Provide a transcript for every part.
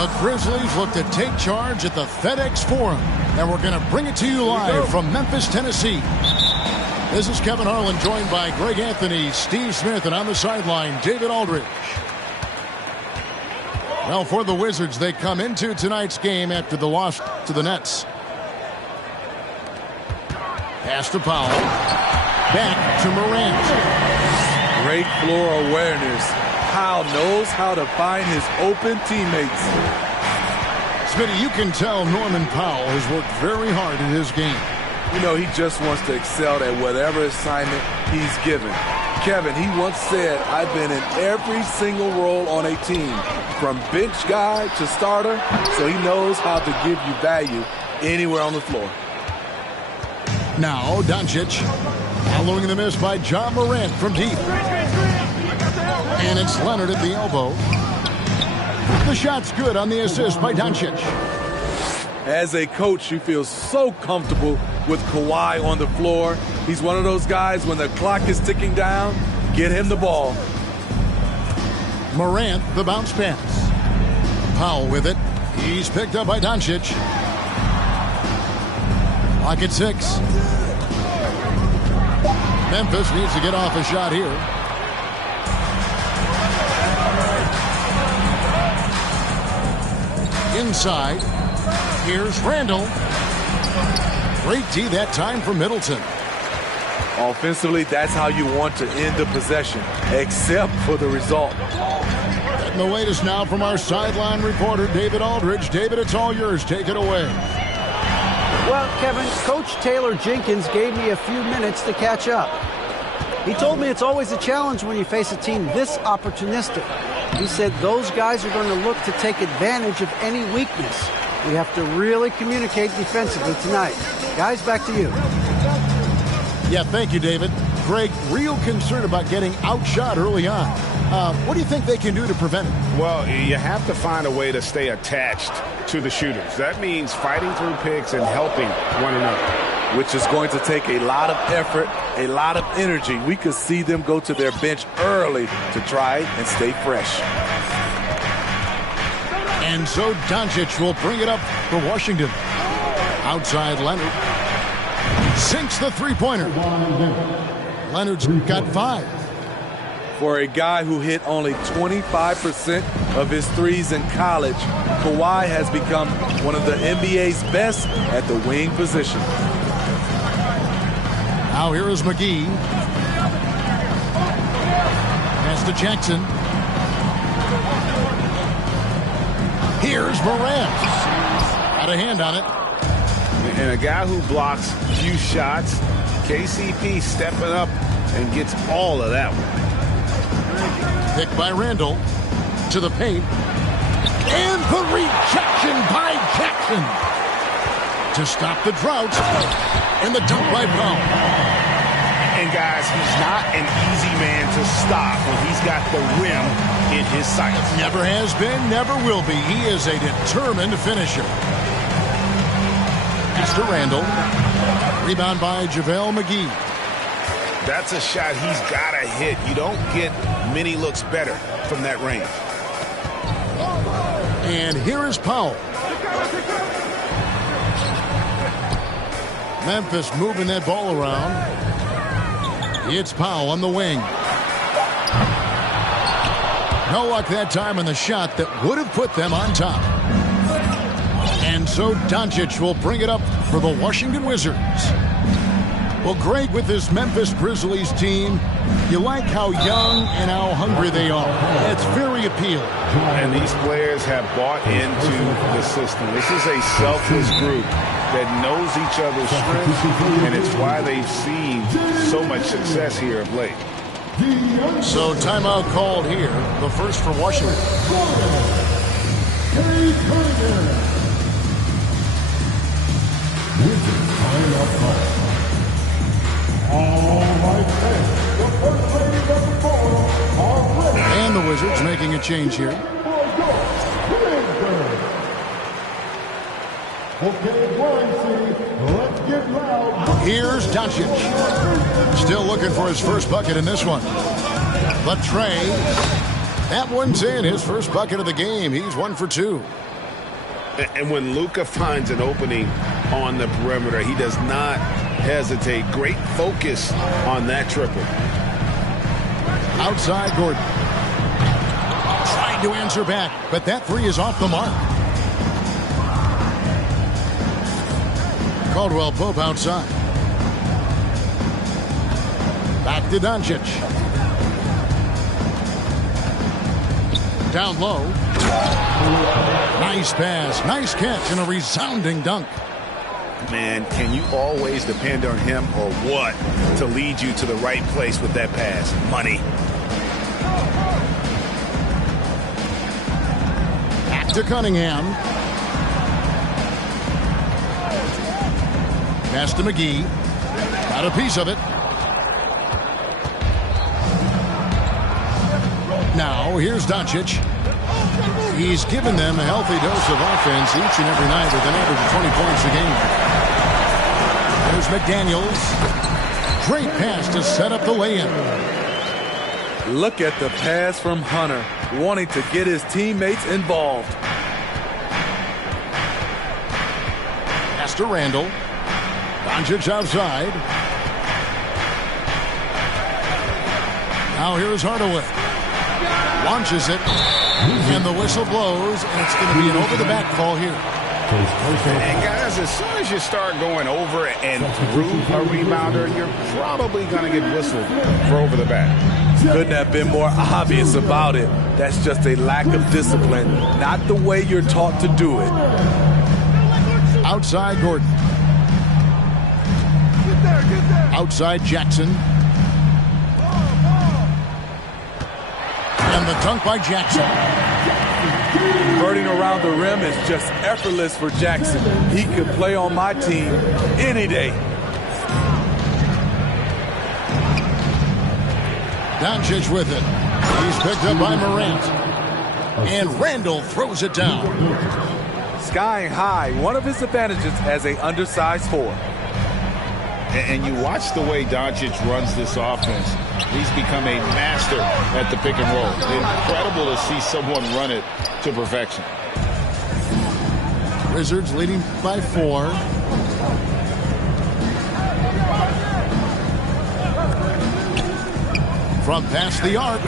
The Grizzlies look to take charge at the FedEx Forum, and we're going to bring it to you live from Memphis, Tennessee. This is Kevin Harlan, joined by Greg Anthony, Steve Smith, and on the sideline, David Aldridge. Well, for the Wizards, they come into tonight's game after the loss to the Nets. Pass to Powell. Back to Morant. Great floor awareness. Powell knows how to find his open teammates. Smitty, you can tell Norman Powell has worked very hard in his game. You know, he just wants to excel at whatever assignment he's given. Kevin, he once said, I've been in every single role on a team, from bench guy to starter, so he knows how to give you value anywhere on the floor. Now, Doncic, following the miss by John Morant from deep. And it's Leonard at the elbow. The shot's good on the assist by Doncic. As a coach, you feel so comfortable with Kawhi on the floor. He's one of those guys, when the clock is ticking down, get him the ball. Morant, the bounce pass. Powell with it. He's picked up by Doncic. Clock at 6. Memphis needs to get off a shot here. Inside. Here's Randall. Great D that time from Middleton. Offensively, that's how you want to end the possession, except for the result. And the latest now from our sideline reporter, David Aldridge. David, it's all yours. Take it away. Well, Kevin, Coach Taylor Jenkins gave me a few minutes to catch up. He told me it's always a challenge when you face a team this opportunistic. He said those guys are going to look to take advantage of any weakness. We have to really communicate defensively tonight. Guys, back to you. Yeah, thank you, David. Greg, real concern about getting outshot early on. What do you think they can do to prevent it? Well, you have to find a way to stay attached to the shooters. That means fighting through picks and helping one another. Which is going to take a lot of effort, a lot of energy. We could see them go to their bench early to try and stay fresh. And so Doncic will bring it up for Washington. Outside Leonard. Sinks the three-pointer. Leonard's got 5. For a guy who hit only 25% of his threes in college, Kawhi has become one of the NBA's best at the wing position. Now here is McGee. Pass to Jackson. Here's Morant. Got a hand on it. And a guy who blocks few shots, KCP stepping up and gets all of that one. Picked by Randall. To the paint. And the rejection by Jackson. To stop the drought. And the dunk by Powell. And guys, he's not an easy man to stop when he's got the rim in his sights. Never has been, never will be. He is a determined finisher. Mr. Randall. Rebound by JaVale McGee. That's a shot he's got to hit. You don't get many looks better from that range. And here is Powell. Memphis moving that ball around. It's Powell on the wing. No luck that time on the shot that would have put them on top. And so Doncic will bring it up for the Washington Wizards. Well, Greg, with this Memphis Grizzlies team, you like how young and how hungry they are. It's very appealing. And these players have bought into the system. This is a selfless group that knows each other's strengths, and it's why they've seen so much success here of late. So timeout called here, the first for Washington. And the Wizards making a change here. Here's Doncic. Still looking for his first bucket in this one. But Trey, that one's in, his first bucket of the game. He's 1 for 2. And when Luka finds an opening on the perimeter, he does not hesitate. Great focus on that triple. Outside Gordon. Trying to answer back, but that three is off the mark. Caldwell Pope outside. Back to Doncic. Down low. Nice pass, nice catch, and a resounding dunk. Man, can you always depend on him or what to lead you to the right place with that pass? Money. Back to Cunningham. Pass to McGee. Got a piece of it. Now, here's Doncic. He's given them a healthy dose of offense each and every night with an average of 20 points a game. There's McDaniels. Great pass to set up the lay-in. Look at the pass from Hunter, wanting to get his teammates involved. Pass to Randall. Doncic outside. Now here's Hardaway. Launches it. And the whistle blows, and it's going to be an over-the-back call here. And guys, as soon as you start going over and through a rebounder, you're probably going to get whistled for over the back. Couldn't have been more obvious about it. That's just a lack of discipline, not the way you're taught to do it. Outside Gordon. Outside Jackson. And the dunk by Jackson. Converting around the rim is just effortless for Jackson. He could play on my team any day. Doncic with it. He's picked up by Morant. And Randall throws it down. Skying high, one of his advantages as an undersized four. And you watch the way Doncic runs this offense. He's become a master at the pick and roll. Incredible to see someone run it to perfection. Wizards leading by 4. From past the arc.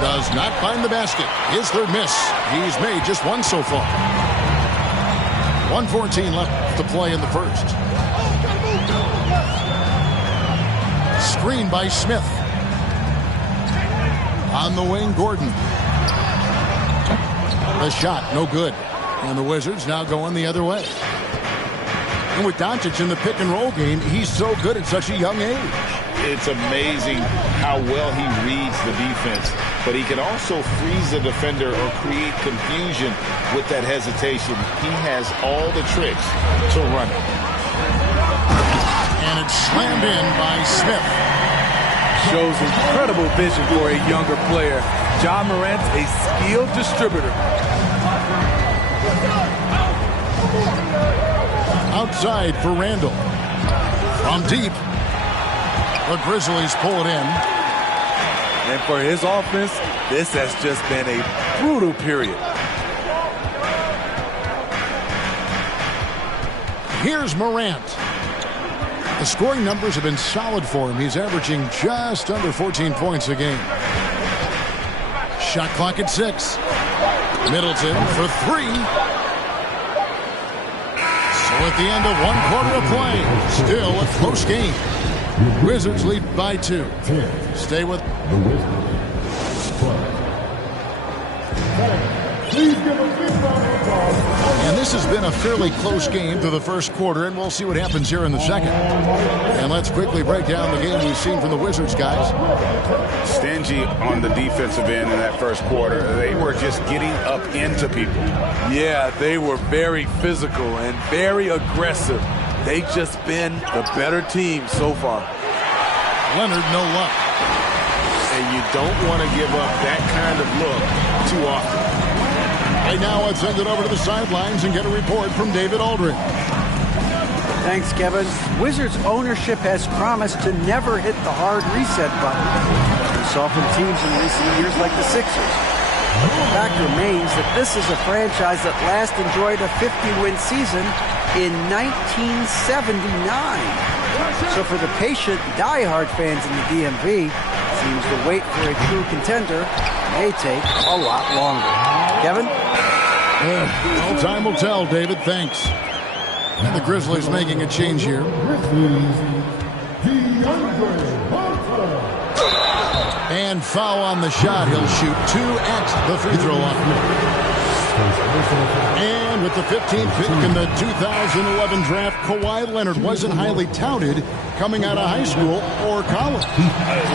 Does not find the basket. His third miss. He's made just one so far. 1:14 left to play in the first. Screen by Smith. On the wing, Gordon. The shot, no good. And the Wizards now going the other way. And with Doncic in the pick and roll game, he's so good at such a young age. It's amazing how well he reads the defense, but he can also freeze the defender or create confusion with that hesitation. He has all the tricks to run it. And it's slammed in by Smith. Shows incredible vision for a younger player. Ja Morant's a skilled distributor. Outside for Randall. From deep. The Grizzlies pull it in. And for his offense, this has just been a brutal period. Here's Morant. The scoring numbers have been solid for him. He's averaging just under 14 points a game. Shot clock at 6. Middleton for 3. So at the end of 1 quarter of play, still a close game. Wizards lead by 2. Stay with the Wizards. And this has been a fairly close game through the first quarter, and we'll see what happens here in the second. And let's quickly break down the game we've seen from the Wizards, guys. Stingy on the defensive end in that first quarter. They were just getting up into people. Yeah, they were very physical and very aggressive. They've just been the better team so far. Leonard, no luck. And you don't want to give up that kind of look too often. Right now, let's send it over to the sidelines and get a report from David Aldridge. Thanks, Kevin. Wizards ownership has promised to never hit the hard reset button. We saw from teams in recent years like the Sixers. The fact remains that this is a franchise that last enjoyed a 50-win season in 1979. So for the patient, die-hard fans in the DMV, seems the wait for a true contender may take a lot longer. Kevin? Well, time will tell, David. Thanks. And the Grizzlies making a change here. And foul on the shot. He'll shoot 2 at the free throw line. And with the 15th pick in the 2011 draft, Kawhi Leonard wasn't highly touted coming out of high school or college.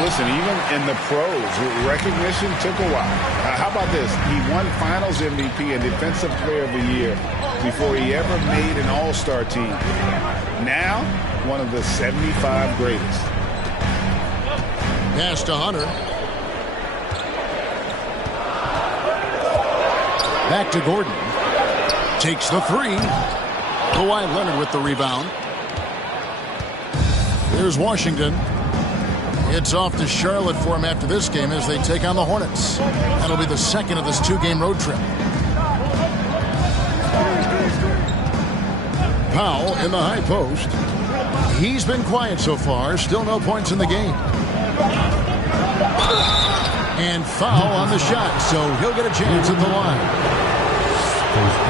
Listen, even in the pros, recognition took a while. How about this? He won Finals MVP and Defensive Player of the Year before he ever made an All-Star team. Now, one of the 75 greatest. Pass to Hunter. Back to Gordon. Takes the 3. Kawhi Leonard with the rebound. There's Washington. It's off to Charlotte for him after this game as they take on the Hornets. That'll be the second of this 2-game road trip. Powell in the high post. He's been quiet so far. Still no points in the game. And foul on the shot, so he'll get a chance at the line.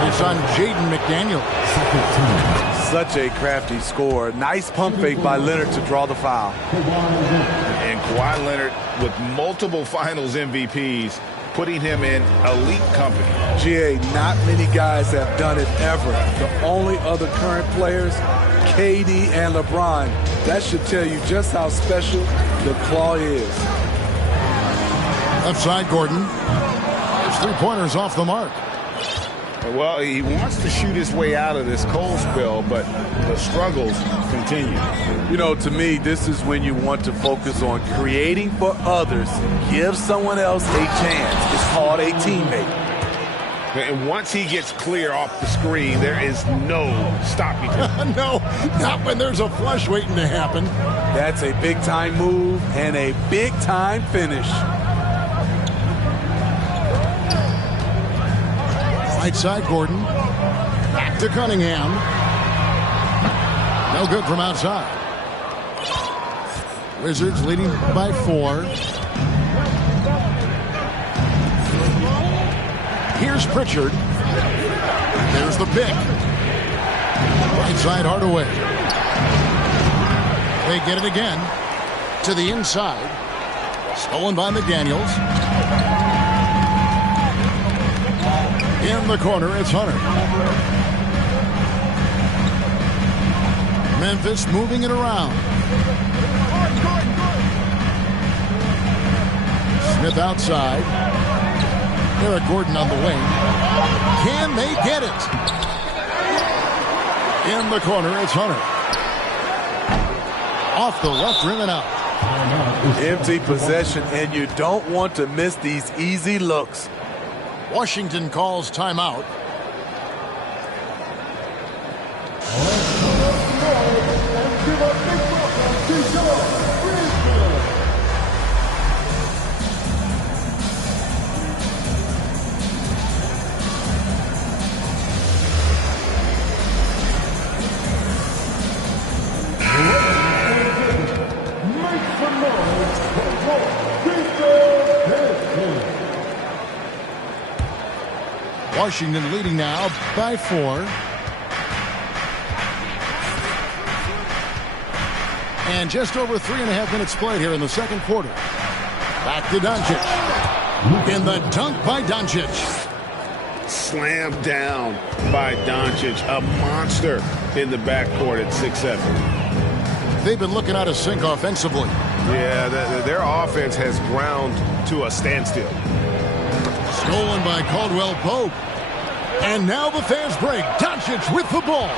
It's on Jaden McDaniel. Such a crafty score. Nice pump fake by Leonard to draw the foul. And Kawhi Leonard with multiple Finals MVPs, putting him in elite company. GA, not many guys have done it ever. The only other current players, KD and LeBron. That should tell you just how special the claw is. Left side, Gordon. His 3-pointers off the mark. Well, he wants to shoot his way out of this cold spell, but the struggles continue. You know, to me, this is when you want to focus on creating for others. Give someone else a chance. It's called a teammate. And once he gets clear off the screen, there is no stopping him. No, not when there's a flush waiting to happen. That's a big-time move and a big-time finish. Right side, Gordon. Back to Cunningham. No good from outside. Wizards leading by 4. Here's Pritchard. There's the pick. Right side, Hardaway. They get it again. To the inside. Stolen by McDaniels. In the corner, it's Hunter. Memphis moving it around. Smith outside. Eric Gordon on the wing. Can they get it? In the corner, it's Hunter. Off the left rim and out. Empty possession, and you don't want to miss these easy looks. Washington calls timeout. Washington leading now by 4. And just over 3.5 minutes played here in the second quarter. Back to Doncic. In the dunk by Doncic. Slammed down by Doncic, a monster in the backcourt at 6'7". They've been looking out of sync offensively. Yeah, their offense has ground to a standstill. Stolen by Caldwell Pope. And now the fans break. Doncic with the ball.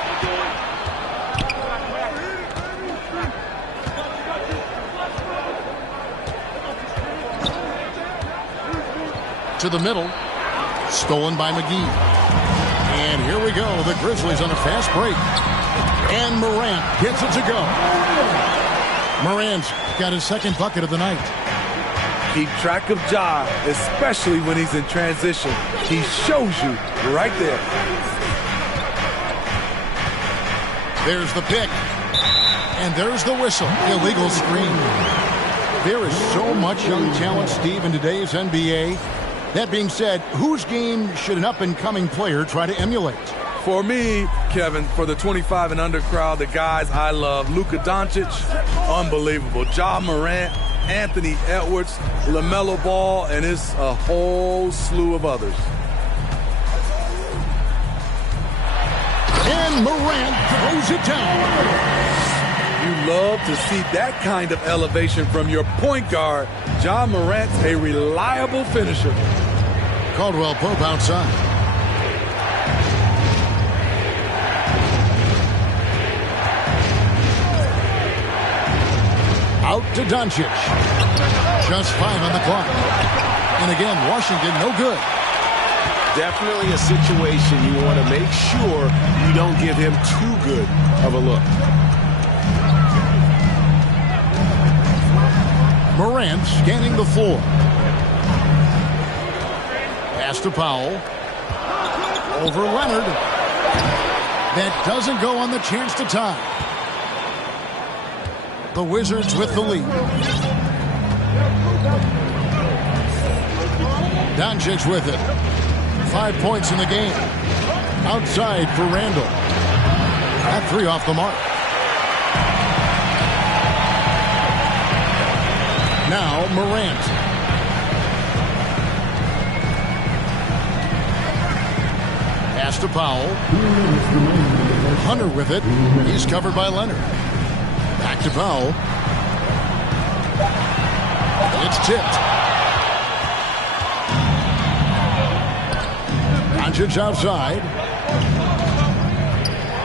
To the middle. Stolen by McGee. And here we go. The Grizzlies on a fast break. And Morant gets it to go. Morant's got his second bucket of the night. Keep track of Ja, especially when he's in transition. He shows you right there. There's the pick. And there's the whistle. Illegal screen. There is so much young talent, Steve, in today's NBA. That being said, whose game should an up-and-coming player try to emulate? For me, Kevin, for the 25 and under crowd, the guys I love, Luka Doncic, unbelievable. Ja Morant, Anthony Edwards, LaMelo Ball, and it's a whole slew of others. And Morant throws it down. You love to see that kind of elevation from your point guard. Ja Morant's a reliable finisher. Caldwell Pope outside. Out to Doncic. Just 5 on the clock. And again, Washington no good. Definitely a situation you want to make sure you don't give him too good of a look. Morant scanning the floor. Pass to Powell. Over Leonard. That doesn't go on the chance to tie. The Wizards with the lead. Doncic with it. 5 points in the game. Outside for Randall. At 3 off the mark. Now Morant. Pass to Powell. Hunter with it. He's covered by Leonard. Back to Powell. It's tipped. Doncic outside.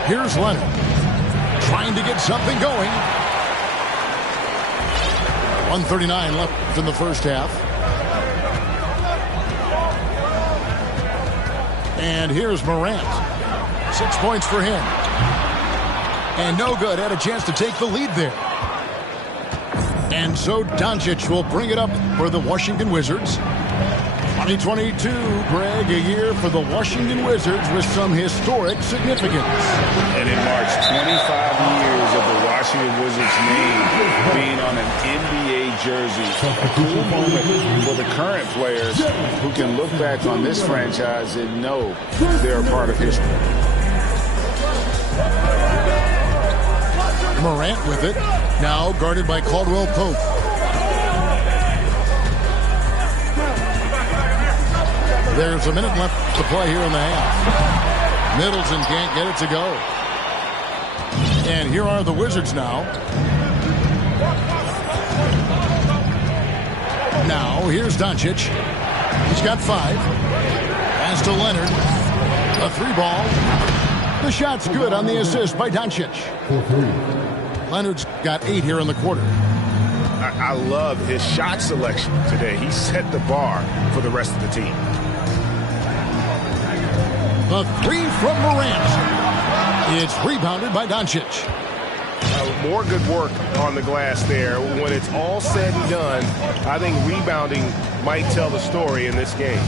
Here's Leonard. Trying to get something going. 1:39 left in the first half. And here's Morant. 6 points for him. And no good. Had a chance to take the lead there. And so Doncic will bring it up for the Washington Wizards. 2022, Greg, a year for the Washington Wizards with some historic significance. And it marks 25 years of the Washington Wizards name being on an NBA jersey. A cool moment for the current players who can look back on this franchise and know they're a part of history. Morant with it. Now guarded by Caldwell Pope. There's a minute left to play here in the half. Middleton can't get it to go. And here are the Wizards now. Now, here's Doncic. He's got 5. Pass to Leonard. A 3-ball. The shot's good on the assist by Doncic. Leonard's got 8 here in the quarter. I love his shot selection today. He set the bar for the rest of the team. The 3 from Morant. It's rebounded by Doncic. More good work on the glass there. When it's all said and done, I think rebounding might tell the story in this game.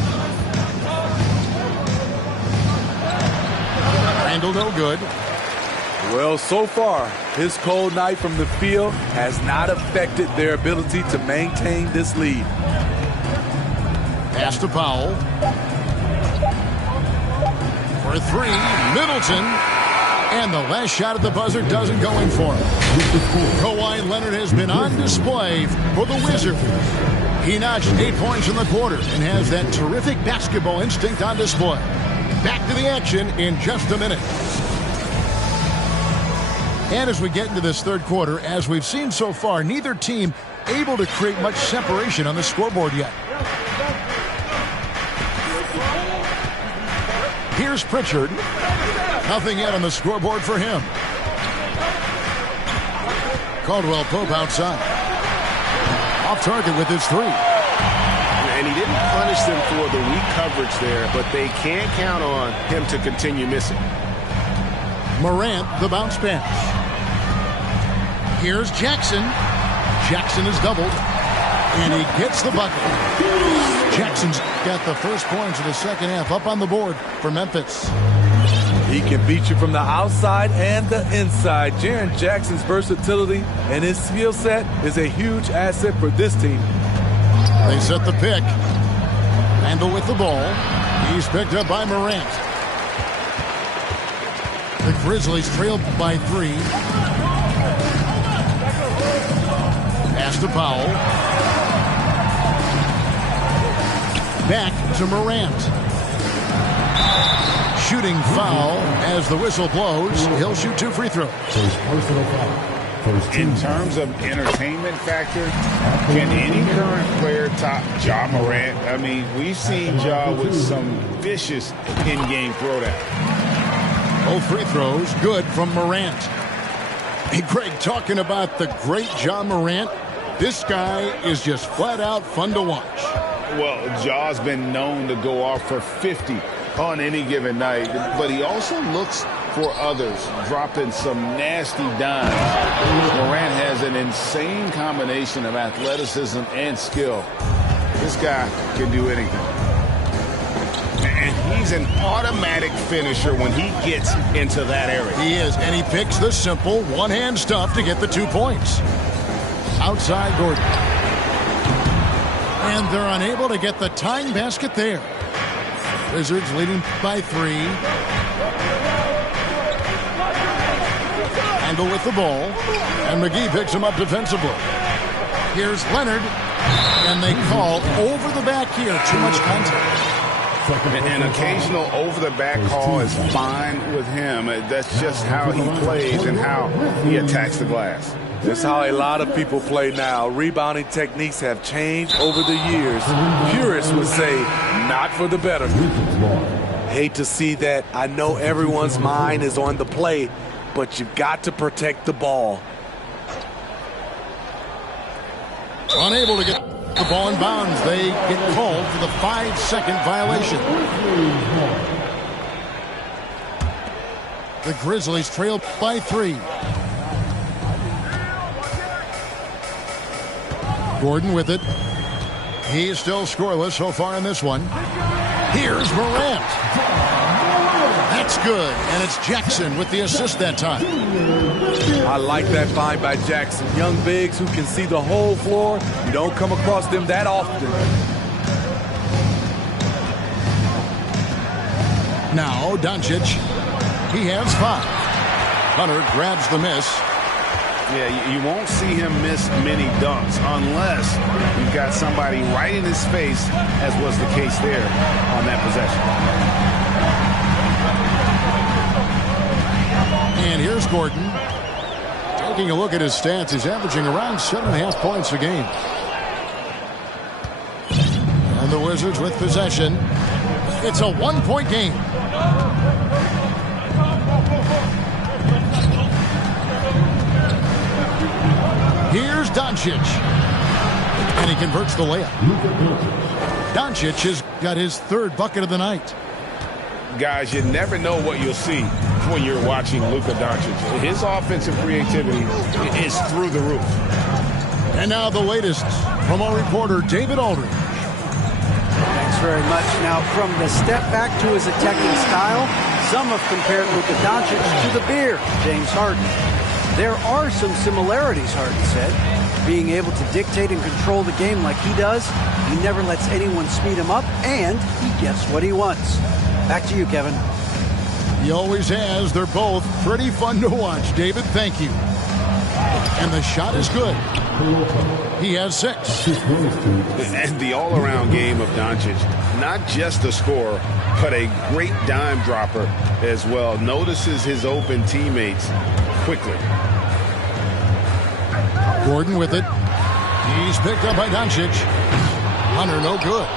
Randall no good. Well, so far, his cold night from the field has not affected their ability to maintain this lead. Pass to Powell. For 3, Middleton. And the last shot at the buzzer doesn't go in for him. Kawhi Leonard has been on display for the Wizards. He notched 8 points in the quarter and has that terrific basketball instinct on display. Back to the action in just a minute. And as we get into this third quarter, as we've seen so far, neither team able to create much separation on the scoreboard yet. Here's Pritchard. Nothing yet on the scoreboard for him. Caldwell Pope outside. Off target with his 3. And he didn't punish them for the weak coverage there, but they can't count on him to continue missing. Morant, the bounce pass. Here's Jackson. Jackson is doubled. And he gets the bucket. Jackson's got the first points of the second half up on the board for Memphis. He can beat you from the outside and the inside. Jaren Jackson's versatility and his skill set is a huge asset for this team. They set the pick. Randall with the ball. He's picked up by Morant. The Grizzlies trailed by 3. Pass to Powell. Back to Morant. Shooting foul as the whistle blows. He'll shoot 2 free throws. In terms of entertainment factor, can any current player top Ja Morant? I mean, we've seen Ja with some vicious in-game throwdown. Both free throws good from Morant. Hey, Greg, talking about the great Ja Morant, this guy is just flat out fun to watch. Well, Ja's been known to go off for 50 on any given night, but he also looks for others, dropping some nasty dimes. Morant has an insane combination of athleticism and skill. This guy can do anything. And he's an automatic finisher when he gets into that area. He is, and he picks the simple one-hand stuff to get the 2 points. Outside Gordon. And they're unable to get the tying basket there. Wizards leading by 3. Randall with the ball. And McGee picks him up defensively. Here's Leonard. And they call over the back here. Too much contact. An occasional over-the-back call is fine with him. That's just how he plays and how he attacks the glass. That's how a lot of people play now. Rebounding techniques have changed over the years. Purists would say, not for the better. Hate to see that. I know everyone's mind is on the play, but you've got to protect the ball. Unable to get the ball in bounds. They get called for the 5-second violation. The Grizzlies trail by 3. Gordon with it. He's still scoreless so far in this one. Here's Morant. That's good. And it's Jackson with the assist that time. I like that find by Jackson. Young bigs who can see the whole floor. You don't come across them that often. Now Doncic. He has 5. Hunter grabs the miss. Yeah, you won't see him miss many dunks unless you've got somebody right in his face, as was the case there on that possession. And here's Gordon. Taking a look at his stats, he's averaging around 7.5 points a game. And the Wizards with possession. It's a 1-point game. Here's Doncic. And he converts the layup. Doncic has got his 3rd bucket of the night. Guys, you never know what you'll see when you're watching Luka Doncic. His offensive creativity is through the roof. And now the latest from our reporter, David Aldridge. Thanks very much. Now, from the step back to his attacking style, some have compared Luka Doncic to the bear, James Harden. There are some similarities, Harden said. Being able to dictate and control the game like he does, he never lets anyone speed him up, and he gets what he wants. Back to you, Kevin. He always has. They're both pretty fun to watch. David, thank you. And the shot is good. He has 6. And the all-around game of Doncic, not just a scorer, but a great dime dropper as well. Notices his open teammates quickly. Gordon with it. He's picked up by Doncic. Hunter, no good.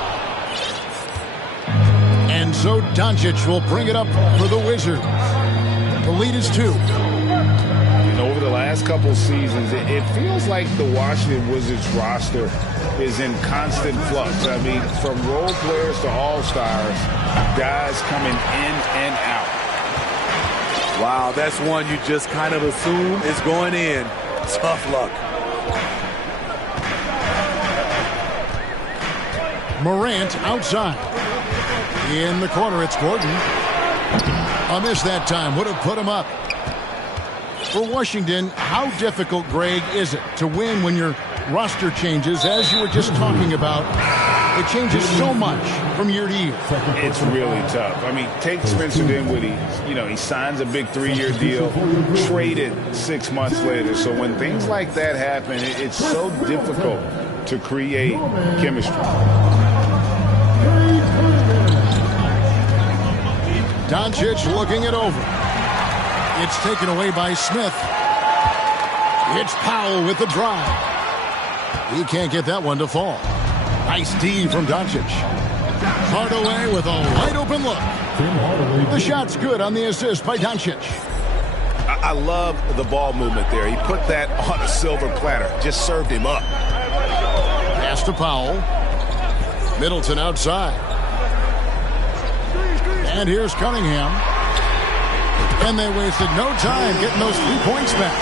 And so Doncic will bring it up for the Wizards. The lead is 2. And over the last couple seasons, it feels like the Washington Wizards roster is in constant flux. I mean, from role players to all-stars, guys coming in and out. Wow, that's one you just kind of assume is going in. Tough luck. Morant outside. In the corner, it's Gordon. A miss that time. Would have put him up. For Washington, how difficult, Greg, is it to win when your roster changes, as you were just talking about? It changes so much from year to year. It's really tough. I mean, take Spencer Dinwiddie. He signs a big 3-year deal, traded 6 months later. So when things like that happen, it's so difficult to create chemistry. Doncic looking it over. It's taken away by Smith. It's Powell with the drive. He can't get that one to fall. Nice D from Doncic. Hardaway with a wide-open look. The shot's good on the assist by Doncic. I love the ball movement there. He put that on a silver platter. Just served him up. Pass to Powell. Middleton outside. And here's Cunningham. And they wasted no time getting those 3 points back.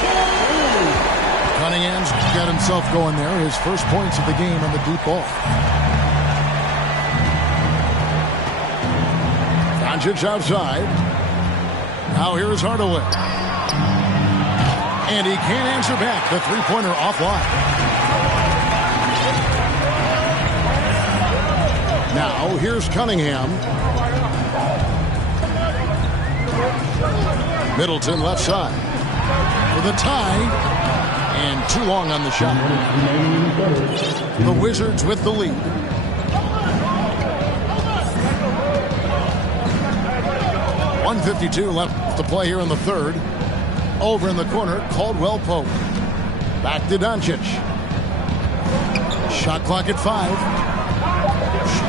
Cunningham's got himself going there. His first points of the game on the deep ball. Doncic outside. Now here's Hardaway. And he can't answer back. The three-pointer offline. Now here's Cunningham. Middleton left side. For the tie. And too long on the shot. The Wizards with the lead. .152 left to play here in the third. Over in the corner, Caldwell Pope. Back to Doncic. Shot clock at 5.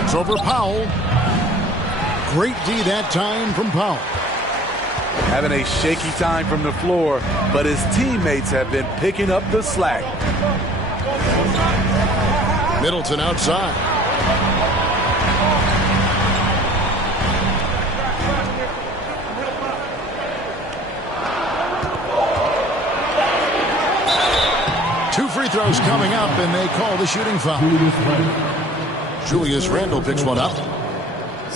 Shoots over Powell. Great D that time from Powell. Having a shaky time from the floor, but his teammates have been picking up the slack. Middleton outside. Two free throws coming up, and they call the shooting foul. Julius Randle picks one up.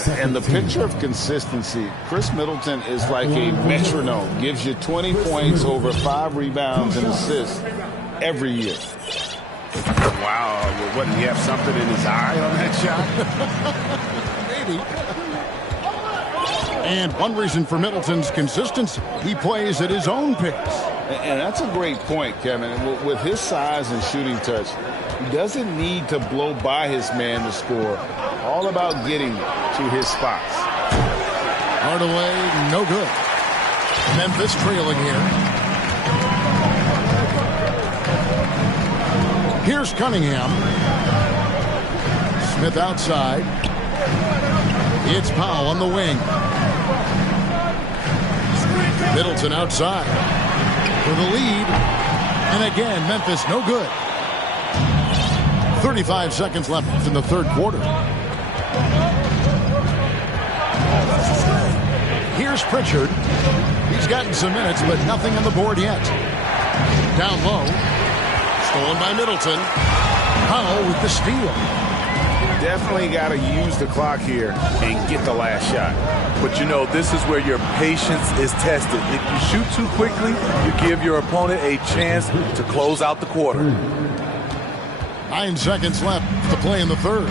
And the picture of consistency, Chris Middleton is like a metronome. Gives you 20 points, over 5 rebounds and assists every year. Wow. What, did he have something in his eye on that shot? Maybe. And one reason for Middleton's consistency, he plays at his own pace. And that's a great point, Kevin. With his size and shooting touch, he doesn't need to blow by his man to score. All about getting to his spots. Hardaway, no good. Memphis trailing here. Here's Cunningham. Smith outside. It's Powell on the wing. Middleton outside for the lead. And again, Memphis no good. 35 seconds left in the third quarter. Here's Pritchard. He's gotten some minutes, but nothing on the board yet. Down low. Stolen by Middleton. Powell with the steal. Definitely got to use the clock here and get the last shot. But you know, this is where your patience is tested. If you shoot too quickly, you give your opponent a chance to close out the quarter. 9 seconds left to play in the third.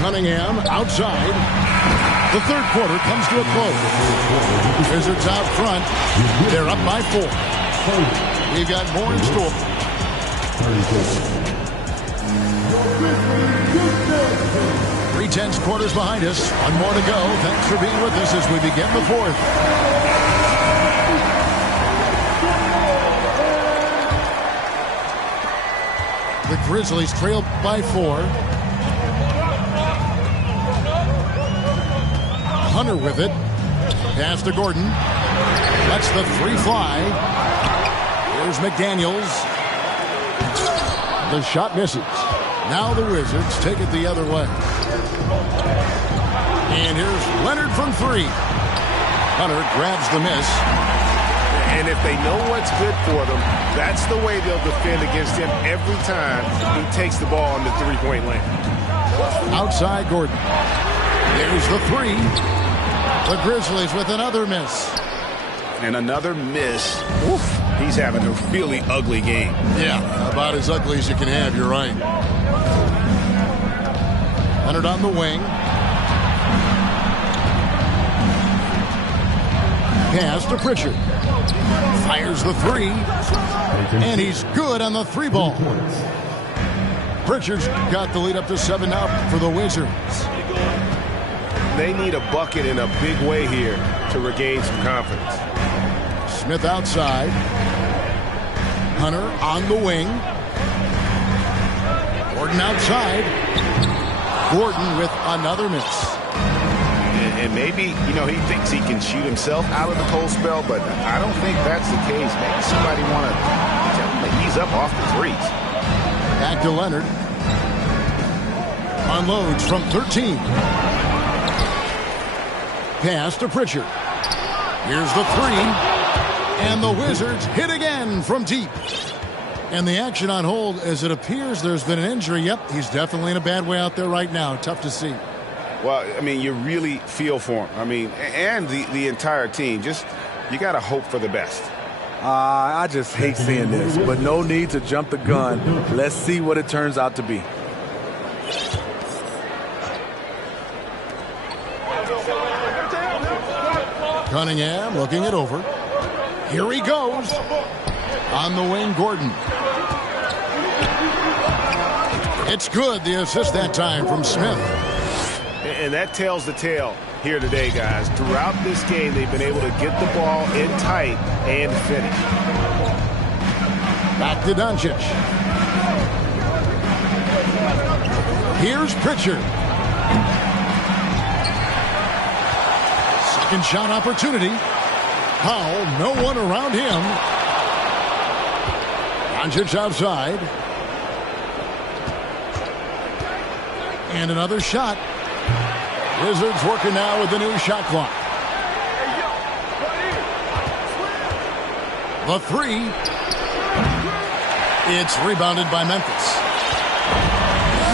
Cunningham outside. The third quarter comes to a close. Wizards out front. They're up by 4. We've got more in store. 3/10 quarters behind us. One more to go. Thanks for being with us as we begin the fourth. The Grizzlies trail by 4. Hunter with it. Pass to Gordon. Lets the 3 fly. Here's McDaniels. The shot misses. Now the Wizards take it the other way. And here's Leonard from 3. Hunter grabs the miss. And if they know what's good for them, that's the way they'll defend against him every time he takes the ball in the three-point lane. Outside Gordon. There's the three. The Grizzlies with another miss. And another miss. Oof. He's having a really ugly game. Yeah, about as ugly as you can have, you're right. Leonard on the wing. Pass to Pritchard. Fires the three. And he's good on the three ball. Pritchard's got the lead up to 7 now for the Wizards. They need a bucket in a big way here to regain some confidence. Smith outside. Hunter on the wing. Gordon outside. Gordon with another miss. And maybe, he thinks he can shoot himself out of the cold spell, but I don't think that's the case. Maybe somebody want to tell him to ease up off the threes. Back to Leonard. Unloads from 13. Pass to Pritchard. Here's the three. And the Wizards hit again from deep. And the action on hold as it appears there's been an injury. Yep, he's definitely in a bad way out there right now. Tough to see. Well, you really feel for him. And the entire team. Just, you got to hope for the best. I just hate seeing this, but no need to jump the gun. Let's see what it turns out to be. Cunningham looking it over. Here he goes. On the wing, Gordon. It's good, the assist that time from Smith. And that tells the tale here today, guys. Throughout this game, they've been able to get the ball in tight and finish. Back to Doncic. Here's Pritchard. Second shot opportunity. Powell, no one around him. Doncic outside. And another shot. Wizards working now with the new shot clock. The three. It's rebounded by Memphis.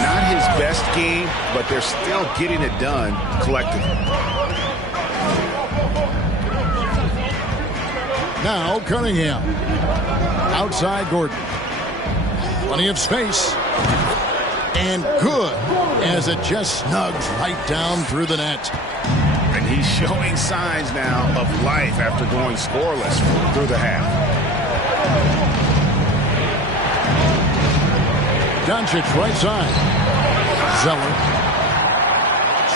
Not his best game, but they're still getting it done collectively. Now Cunningham. Outside Gordon. Plenty of space. And good as it just snugs right down through the net. And he's showing signs now of life after going scoreless through the half. Doncic right side. Zeller.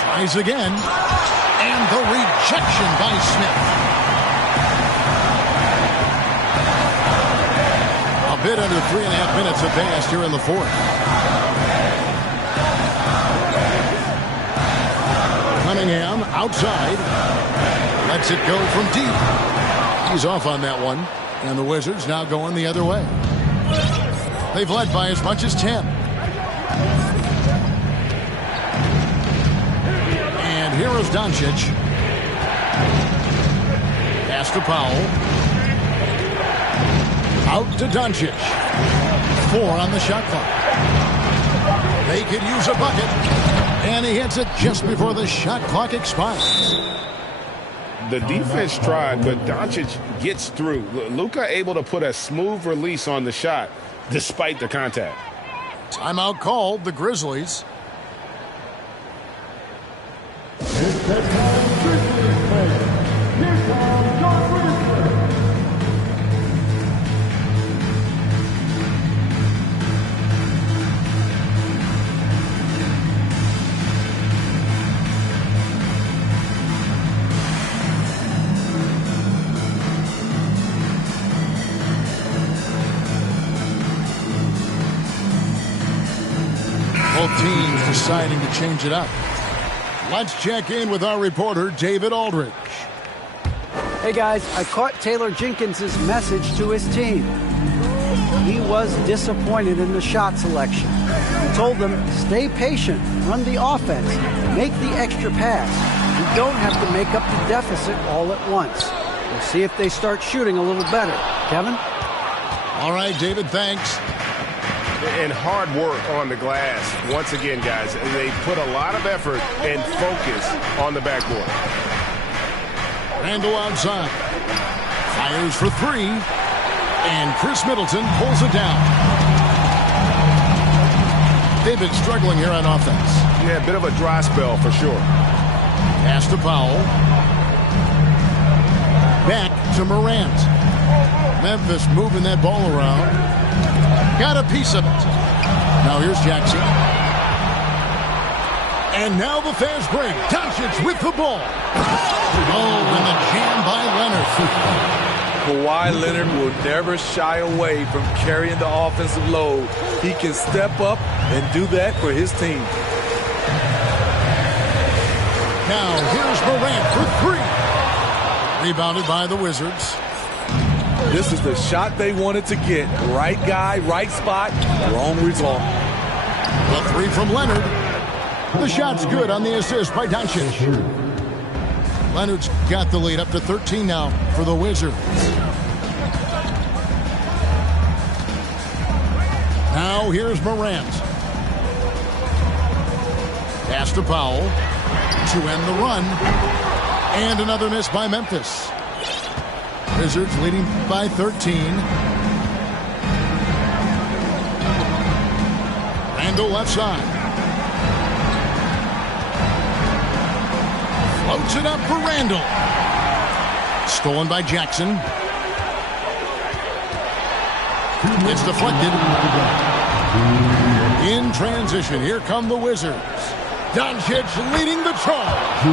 Tries again. And the rejection by Smith. A bit under 3.5 minutes advanced here in the fourth. Cunningham outside. Lets it go from deep. He's off on that one. And the Wizards now going the other way. They've led by as much as 10. And here is Doncic. Pass to Powell. Out to Doncic. 4 on the shot clock. They could use a bucket. And he hits it just before the shot clock expires. The defense tried, but Doncic gets through. Luka able to put a smooth release on the shot despite the contact. Timeout called, the Grizzlies. Both teams deciding to change it up. Let's check in with our reporter, David Aldridge. Hey guys, I caught Taylor Jenkins' message to his team. He was disappointed in the shot selection. He told them, stay patient, run the offense, make the extra pass. You don't have to make up the deficit all at once. We'll see if they start shooting a little better. Kevin? All right, David, thanks. And hard work on the glass. Once again, guys, they put a lot of effort and focus on the backboard. Randall outside. Fires for three. And Chris Middleton pulls it down. They've been struggling here on offense. Yeah, a bit of a dry spell for sure. Pass to Powell. Back to Morant. Memphis moving that ball around. Got a piece of it. Now here's Jackson. And now the fast break. Doncic with the ball. Oh, and the jam by Leonard. Kawhi Leonard will never shy away from carrying the offensive load. He can step up and do that for his team. Now here's Morant for three. Rebounded by the Wizards. This is the shot they wanted to get. Right guy, right spot, wrong result. The three from Leonard. The shot's good on the assist by Doncic. Leonard's got the lead up to 13 now for the Wizards. Now here's Morant. Pass to Powell to end the run. And another miss by Memphis. Wizards leading by 13. Randall left side. Floats it up for Randall. Stolen by Jackson. It's deflected. In transition, here come the Wizards. Doncic leading the charge.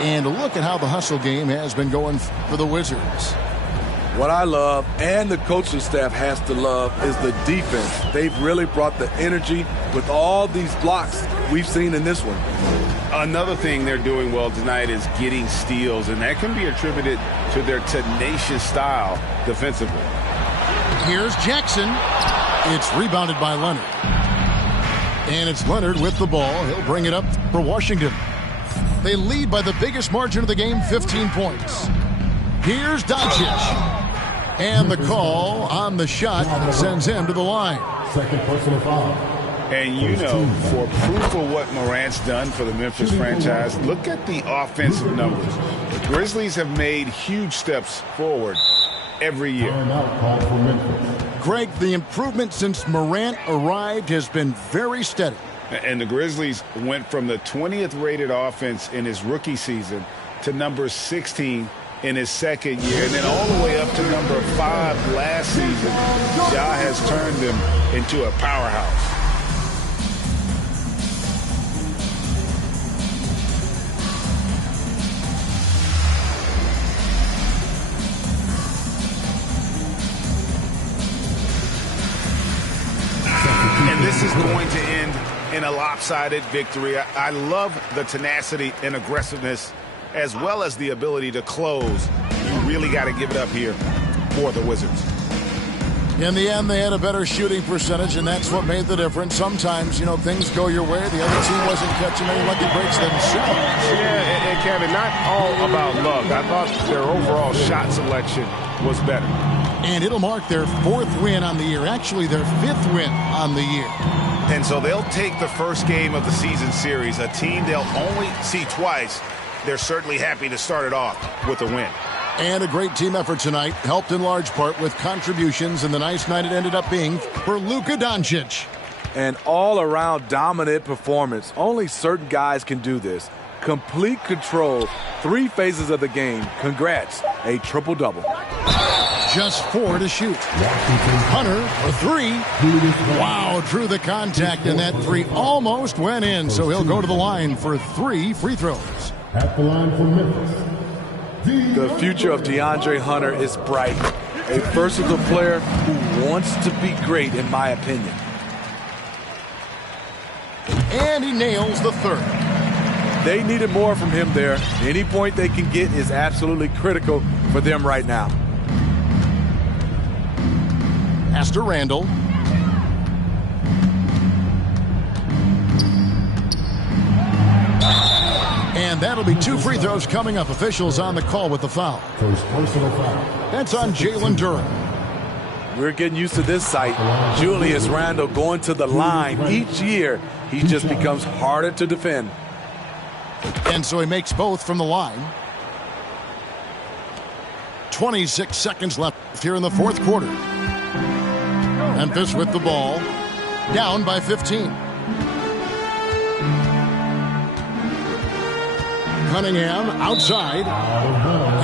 And look at how the hustle game has been going for the Wizards. What I love, and the coaching staff has to love, is the defense. They've really brought the energy with all these blocks we've seen in this one. Another thing they're doing well tonight is getting steals, and that can be attributed to their tenacious style defensively. Here's Jackson. It's rebounded by Leonard. And it's Leonard with the ball. He'll bring it up for Washington. They lead by the biggest margin of the game, 15 points. Here's Doncic. And the call on the shot sends him to the line. Second personal foul. And you know, for proof of what Morant's done for the Memphis franchise, look at the offensive numbers. The Grizzlies have made huge steps forward every year. Greg, the improvement since Morant arrived has been very steady. And the Grizzlies went from the 20th rated offense in his rookie season to number 16 in his second year, and then all the way up to number 5 last season. Ja has turned them into a powerhouse. And this is going to end in a lopsided victory. I love the tenacity and aggressiveness, as well as the ability to close. You really got to give it up here for the Wizards. In the end, they had a better shooting percentage, and that's what made the difference. Sometimes, you know, things go your way. The other team wasn't catching any lucky breaks themselves. Yeah, and Kevin, not all about luck. I thought their overall shot selection was better. And it'll mark their 4th win on the year. Actually, their 5th win on the year. And so they'll take the first game of the season series, a team they'll only see twice. They're certainly happy to start it off with a win. And a great team effort tonight, helped in large part with contributions, and the nice night it ended up being for Luka Doncic. An all-around dominant performance. Only certain guys can do this. Complete control, 3 phases of the game. Congrats, a triple-double. Just 4 to shoot. Hunter for 3. Wow, drew the contact, and that 3 almost went in, so he'll go to the line for 3 free throws. At the line for Memphis. The future of DeAndre Hunter is bright. A versatile player who wants to be great, in my opinion. And he nails the 3rd. They needed more from him there. Any point they can get is absolutely critical for them right now. Pass to Randall. And that'll be 2 free throws coming up. Officials on the call with the foul. First personal foul. That's on Jalen Durham. We're getting used to this sight. Julius Randle going to the line. Each year, he just becomes harder to defend. And so he makes both from the line. 26 seconds left here in the fourth quarter. Memphis with the ball. Down by 15. Cunningham outside.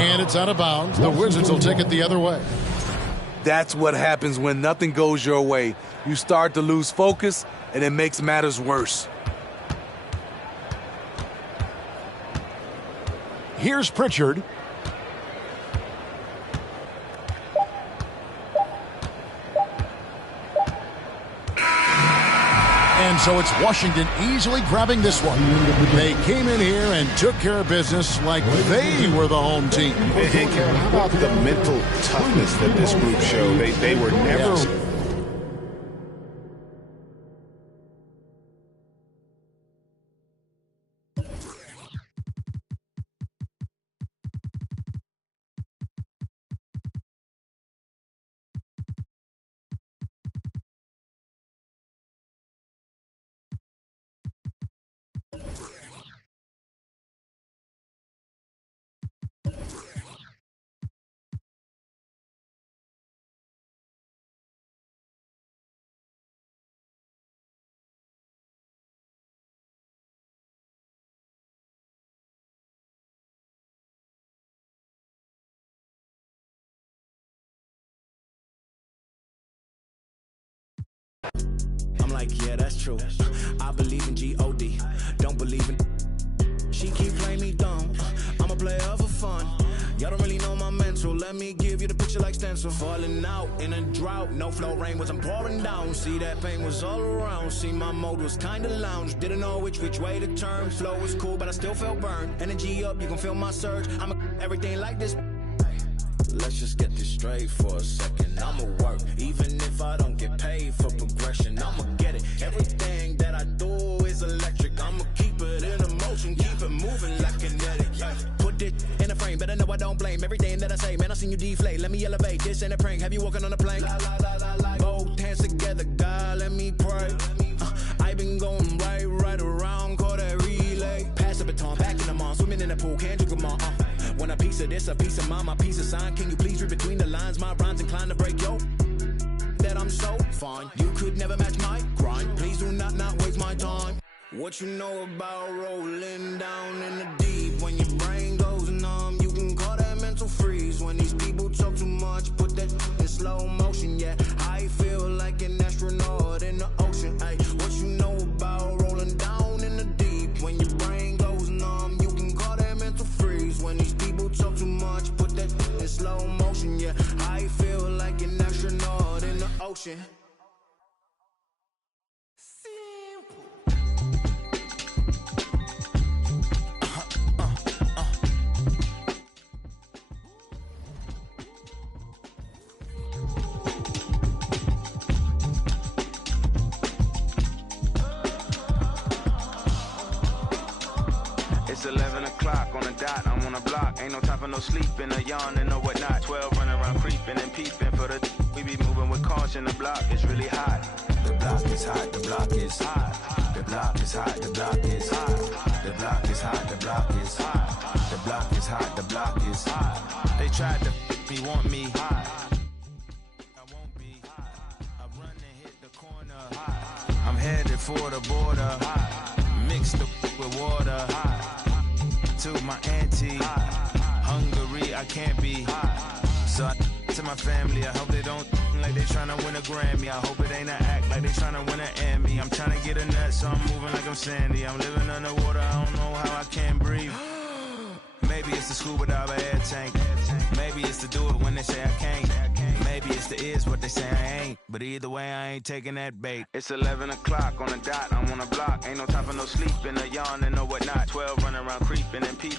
And it's out of bounds. The Wizards will take it the other way. That's what happens when nothing goes your way. You start to lose focus, and it makes matters worse. Here's Pritchard. And so it's Washington easily grabbing this one. They came in here and took care of business like they were the home team. And Kevin, how about the mental toughness that this group showed? They were never... Yes. I'm like, yeah, that's true. I believe in G-O-D. Don't believe in... She keep playing me dumb. I'm a player for fun. Y'all don't really know my mental. Let me give you the picture like stencil. Falling out in a drought. No flow, rain wasn't pouring down. See, that pain was all around. See, my mode was kinda lounge. Didn't know which way to turn. Flow was cool, but I still felt burned. Energy up, you can feel my surge. I'm everything like this. Let's just get this straight for a second. I'ma work, even if I don't get paid for progression. I'ma get it. Everything that I do is electric. I'ma keep it in motion, keep it moving like kinetic. Put it in a frame, better know I don't blame everything that I say. Man, I seen you deflate. Let me elevate. This ain't a prank. Have you walking on a plank? Both hands together, God, let me pray. I been going right around, call that relay. Pass the baton, back in the mall, swimming in the pool, can't drink them all. When a piece of this, a piece of mine, my piece of sign. Can you please read between the lines? My rhymes inclined to break yo. That I'm so fine. You could never match my grind. Please do not waste my time. What you know about rolling down in the deep? When your brain goes numb, you can call that mental freeze. When these people talk too much, put that in slow motion. Yeah, I feel like an astronaut in the ocean. Ay, what you know about rolling down in the deep? When your brain goes numb, you can call that mental freeze. When these people talk too much, put that in slow motion. Yeah, I feel like an astronaut in the ocean. It's 11 o'clock on the dot, I'm on a block. Ain't no time for no sleeping, or yawning, or whatnot. 12 running around creeping and peeping for the... We be moving with caution, the block is really hot. The block is hot, the block is hot. The block is hot, the block is hot. The block is hot, the block is hot. The block is hot, the block is hot. They tried to me, want me hot. I won't be hot. I run and hit the corner. I'm headed for the border. Mixed with water. To my auntie, Hungary, I can't be. So I to my family, I hope they don't like they tryna win a Grammy. I hope it ain't an act like they tryna win an Emmy. I'm tryna get a nut, so I'm moving like I'm Sandy. I'm living underwater, I don't know how I can't breathe. Maybe it's the scuba dive air tank. Maybe it's to do it when they say I can't. Maybe it's the is what they say I ain't. But either way, I ain't taking that bait. It's 11 o'clock on the dot, I'm on a block. Ain't no time for no sleeping or yawning or whatnot. 12 running around creeping and peeping.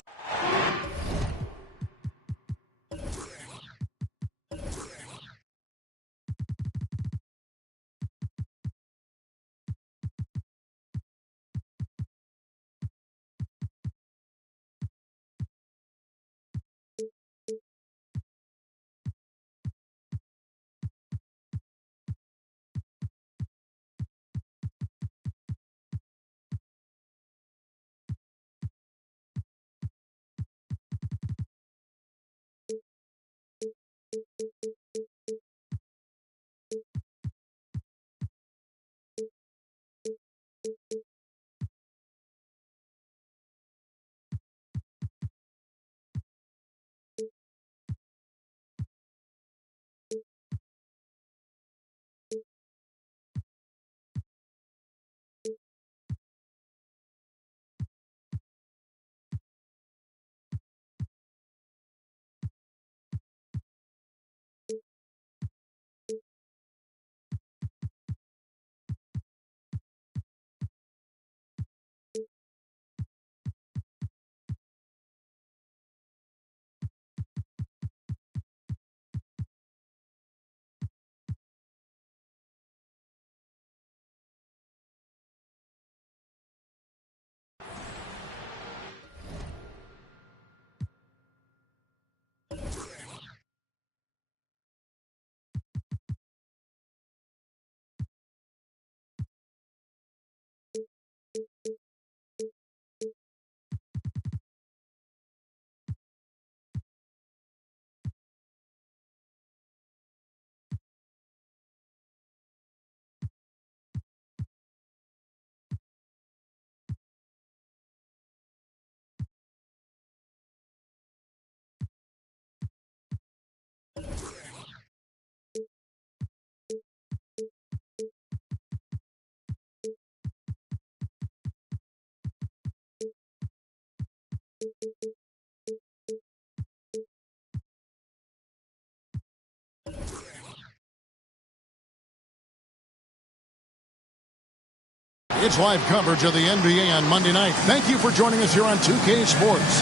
It's live coverage of the NBA on Monday night. Thank you for joining us here on 2K Sports.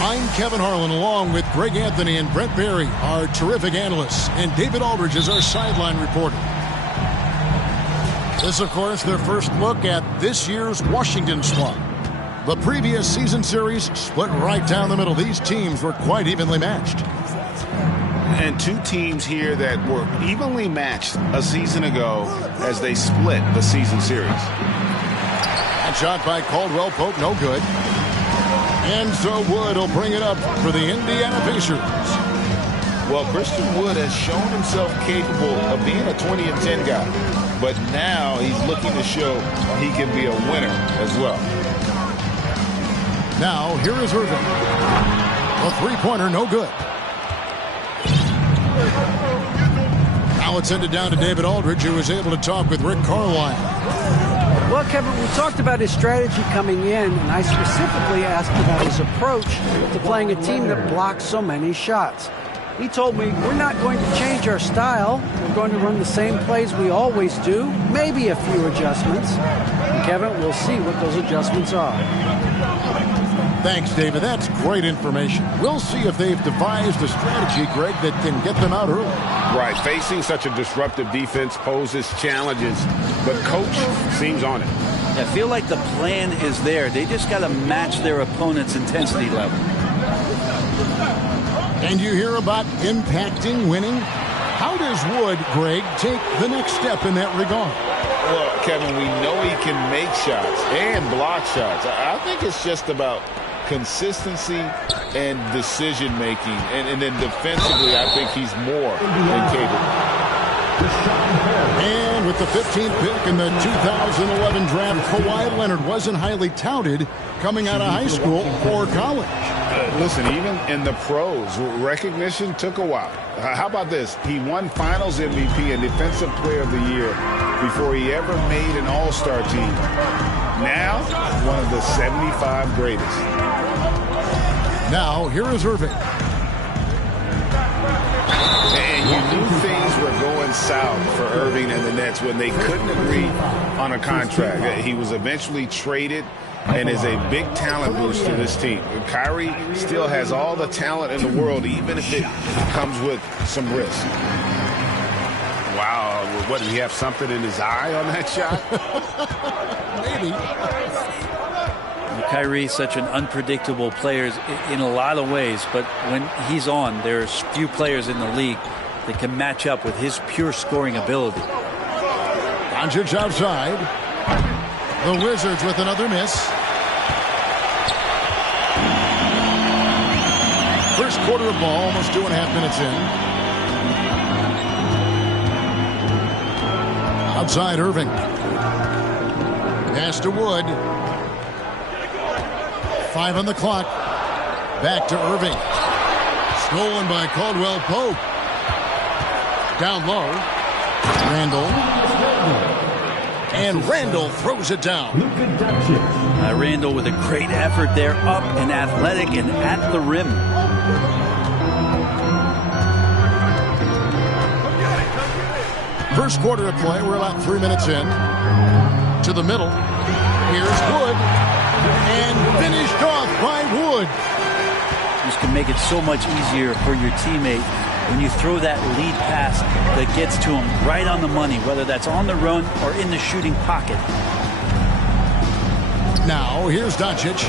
I'm Kevin Harlan, along with Greg Anthony and Brent Barry, our terrific analysts, and David Aldridge is our sideline reporter. This, of course, their first look at this year's Washington squad. The previous season series split right down the middle. These teams were quite evenly matched. And two teams here that were evenly matched a season ago as they split the season series. That shot by Caldwell Pope, no good. And so Wood will bring it up for the Indiana Pacers. Well, Christian Wood has shown himself capable of being a 20-10 guy. But now he's looking to show he can be a winner as well. Now, here is Irving. A three-pointer, no good. Now it's ended down to David Aldridge, who was able to talk with Rick Carlisle. Well, Kevin, we talked about his strategy coming in, and I specifically asked about his approach to playing a team that blocks so many shots. He told me, we're not going to change our style. We're going to run the same plays we always do, maybe a few adjustments. And Kevin, we'll see what those adjustments are. Thanks, David. That's great information. We'll see if they've devised a strategy, Greg, that can get them out early. Right. Facing such a disruptive defense poses challenges, but Coach seems on it. I feel like the plan is there. They just got to match their opponent's intensity level. And you hear about impacting winning? How does Wood, Greg, take the next step in that regard? Well, Kevin, we know he can make shots and block shots. I think it's just about consistency and decision-making. And then defensively, I think he's more than capable. And with the 15th pick in the 2011 draft, Kawhi Leonard wasn't highly touted coming out of high school or college. Listen, even in the pros, recognition took a while. How about this? He won Finals MVP and Defensive Player of the Year before he ever made an All-Star team. Now, one of the 75 greatest. Now, here is Irving. And you knew things were going south for Irving and the Nets when they couldn't agree on a contract. He was eventually traded and is a big talent boost to this team. Kyrie still has all the talent in the world, even if it comes with some risk. Wow. What, did he have something in his eye on that shot? Maybe. Kyrie's such an unpredictable player in a lot of ways, but when he's on, there's few players in the league that can match up with his pure scoring ability. Doncic outside. The Wizards with another miss. First quarter of ball, almost 2.5 minutes in. Outside Irving. Pass to Wood. 5 on the clock. Back to Irving. Stolen by Caldwell Pope. Down low. Randall. And Randall throws it down. Randall with a great effort there, up and athletic and at the rim. First quarter of play, we're about 3 minutes in. To the middle. Here's Wood. And finished off by Wood. This can make it so much easier for your teammate when you throw that lead pass that gets to him right on the money, whether that's on the run or in the shooting pocket. Now, here's Doncic.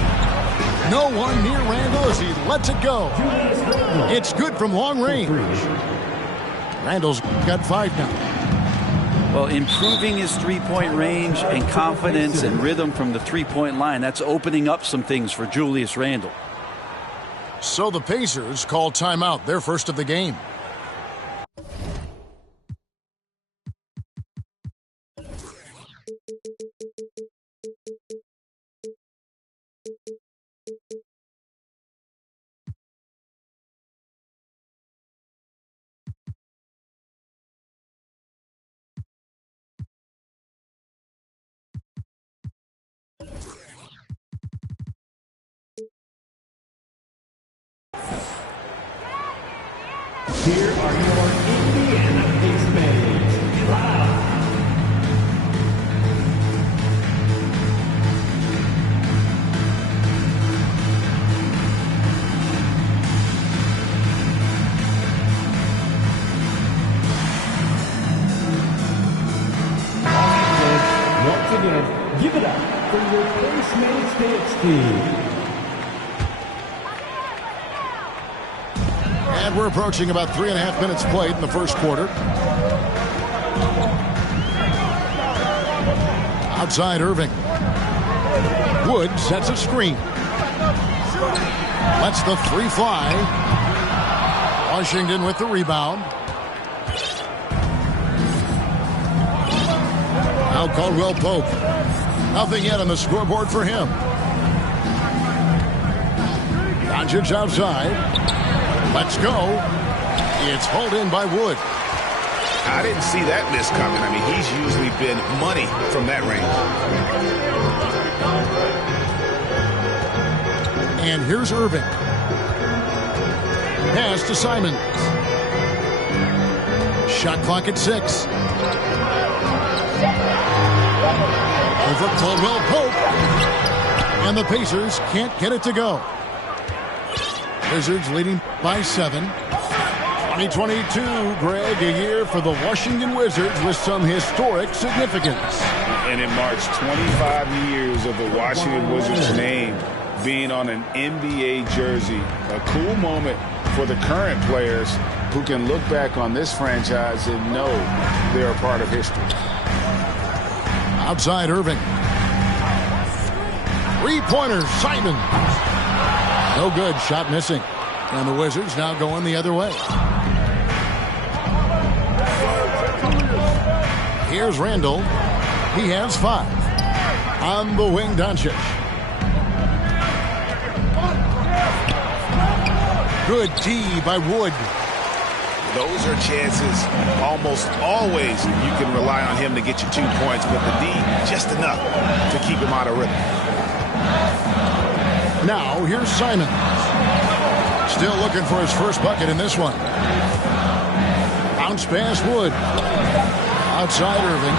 No one near Randall as he lets it go. It's good from long range. Randall's got 5 now. Well, improving his three-point range and confidence and rhythm from the three-point line, that's opening up some things for Julius Randle. So the Pacers call timeout, their first of the game. Here are your Indiana Pacers. again, give it up for your Face Mates Dance Team. And we're approaching about 3.5 minutes played in the first quarter. Outside Irving. Wood sets a screen. Lets the three fly. Washington with the rebound. Now Caldwell Pope. Nothing yet on the scoreboard for him. Doncic outside. Let's go. It's hauled in by Wood. I didn't see that miss coming. I mean, he's usually been money from that range. And here's Irving. Pass to Simons. Shot clock at 6. Over Caldwell Pope. And the Pacers can't get it to go. Wizards leading by 7. 2022, Greg, a year for the Washington Wizards with some historic significance. And it marks 25 years of the Washington Wizards name being on an NBA jersey. A cool moment for the current players who can look back on this franchise and know they're a part of history. Outside Irving. Three-pointer, Simon. No good, shot missing. And the Wizards now going the other way. Here's Randall. He has 5. On the wing, Doncic. Good D by Wood. Those are chances almost always you can rely on him to get you 2 points, but the D, just enough to keep him out of rhythm. Now, here's Simons. Still looking for his first bucket in this one. Bounce pass Wood. Outside Irving.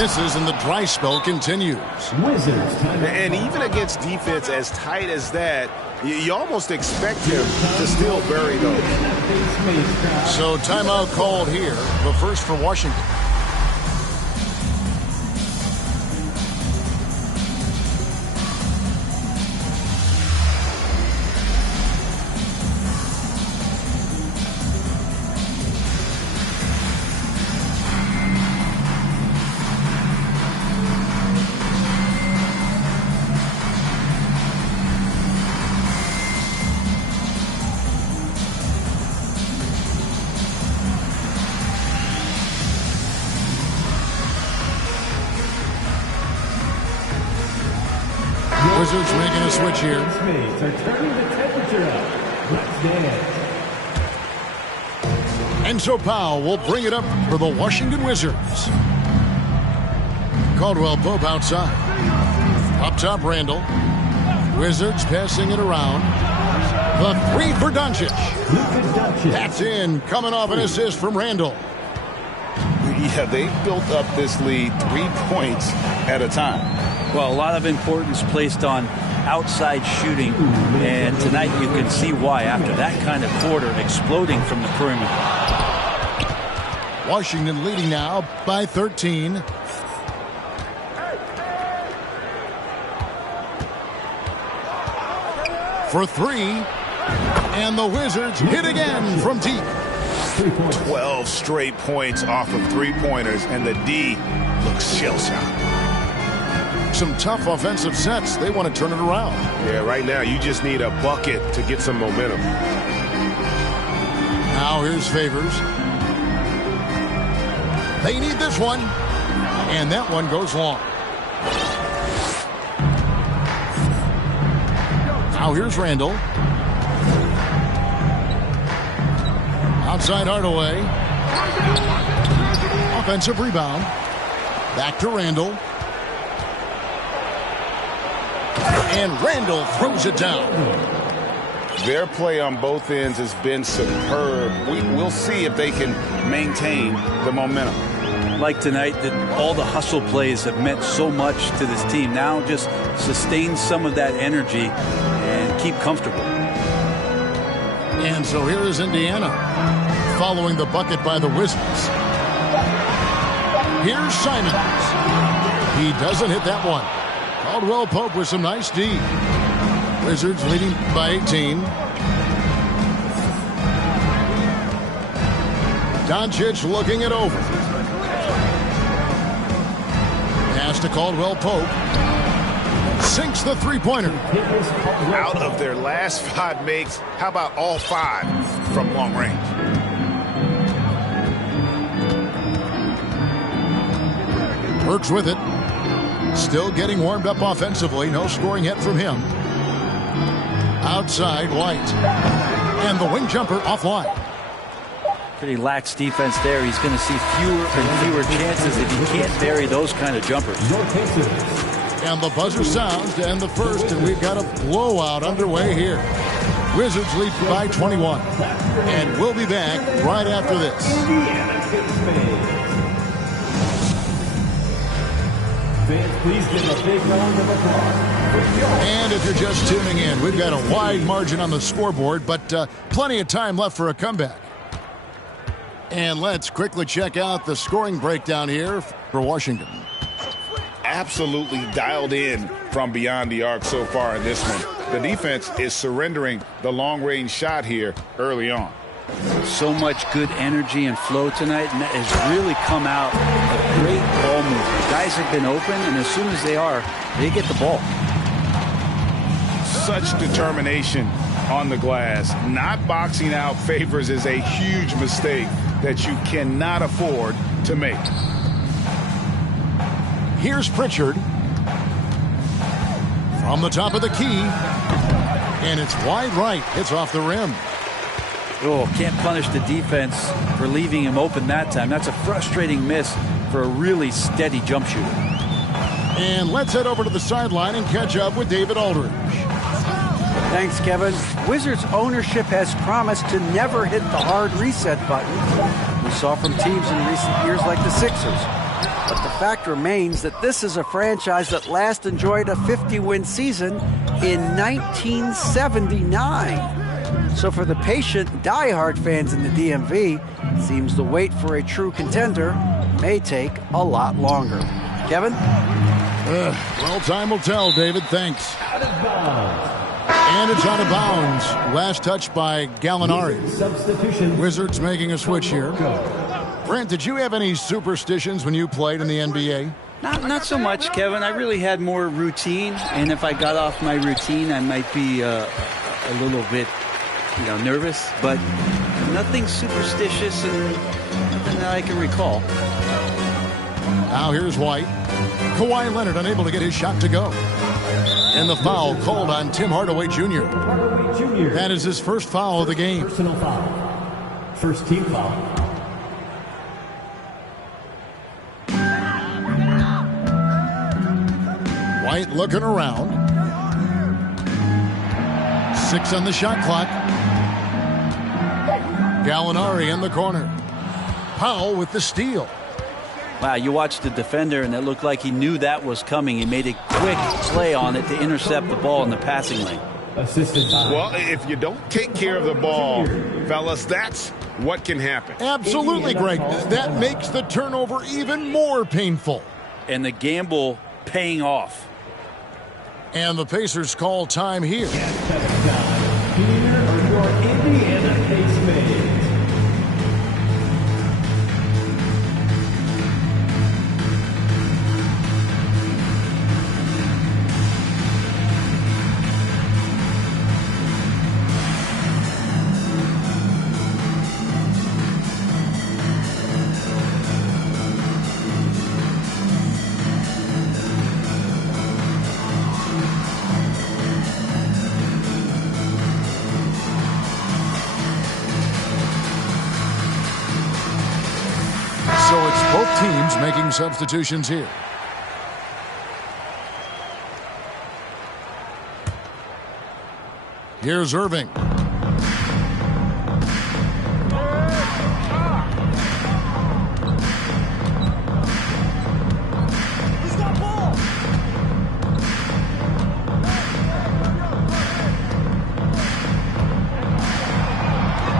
Misses and the dry spell continues. Wizards. And even against defense as tight as that, you almost expect him to still bury those. So timeout called here, the first for Washington. Wizards making a switch here. Are turning the temperature up. Let's dance. And so Powell will bring it up for the Washington Wizards. Caldwell Pope outside. Up top, Randall. Wizards passing it around. The three for Doncic. That's in, coming off an assist from Randall. Yeah, they built up this lead 3 points at a time. Well, a lot of importance placed on outside shooting, and tonight you can see why after that kind of quarter exploding from the perimeter. Washington leading now by 13. For 3, and the Wizards hit again from deep. 12 straight points off of three-pointers, and the D looks shell-shocked. Some tough offensive sets. They want to turn it around. Yeah, right now you just need a bucket to get some momentum. Now here's Favors. They need this one. And that one goes long. Now here's Randall. Outside Hardaway. Offensive rebound. Back to Randall. And Randall throws it down. Their play on both ends has been superb. We'll see if they can maintain the momentum. Like tonight, that all the hustle plays have meant so much to this team. Now just sustain some of that energy and keep comfortable. And so here is Indiana following the bucket by the Wizards. Here's Simons. He doesn't hit that one. Caldwell Pope with some nice D. Wizards leading by 18. Doncic looking it over. Pass to Caldwell Pope. Sinks the three-pointer. Out of their last 5 makes, how about all 5 from long range? Burks with it. Still getting warmed up offensively. No scoring yet from him. Outside, White. And the wing jumper offline. Pretty lax defense there. He's going to see fewer and fewer chances if he can't bury those kind of jumpers. And the buzzer sounds to end the first, and we've got a blowout underway here. Wizards lead by 21. And we'll be back right after this. Fans, please give a big round of applause. And if you're just tuning in, we've got a wide margin on the scoreboard, but plenty of time left for a comeback. And let's quickly check out the scoring breakdown here for Washington. Absolutely dialed in from beyond the arc so far in this one. The defense is surrendering the long-range shot here early on. So much good energy and flow tonight, and that has really come out of great ball movement. Guys have been open, and as soon as they are, they get the ball. Such determination on the glass. Not boxing out Favors is a huge mistake that you cannot afford to make. Here's Pritchard. From the top of the key. And it's wide right. Hits off the rim. Oh, can't punish the defense for leaving him open that time. That's a frustrating miss for a really steady jump shooter. And let's head over to the sideline and catch up with David Aldridge. Thanks, Kevin. Wizards ownership has promised to never hit the hard reset button we saw from teams in recent years like the Sixers. But the fact remains that this is a franchise that last enjoyed a 50-win season in 1979. So for the patient, diehard fans in the DMV, it seems the wait for a true contender may take a lot longer. Kevin? Well, time will tell, David. Thanks. And it's out of bounds. Last touch by Gallinari. Substitution. Wizards making a switch here. Brent, did you have any superstitions when you played in the NBA? Not so much, Kevin. I really had more routine, and if I got off my routine, I might be a little bit, nervous. But nothing superstitious and nothing that I can recall. Now here's White. Kawhi Leonard unable to get his shot to go. And the foul called on Tim Hardaway Jr. That is his first foul of the game. Personal foul. First team foul. White looking around. 6 on the shot clock. Gallinari in the corner. Powell with the steal. Wow, you watched the defender, and it looked like he knew that was coming. He made a quick play on it to intercept the ball in the passing lane. Assisted by. Well, if you don't take care of the ball, fellas, that's what can happen. Absolutely, Greg. That makes the turnover even more painful. And the gamble paying off. And the Pacers call time here. Here are your Indiana Pacers. So it's both teams making substitutions here. Here's Irving.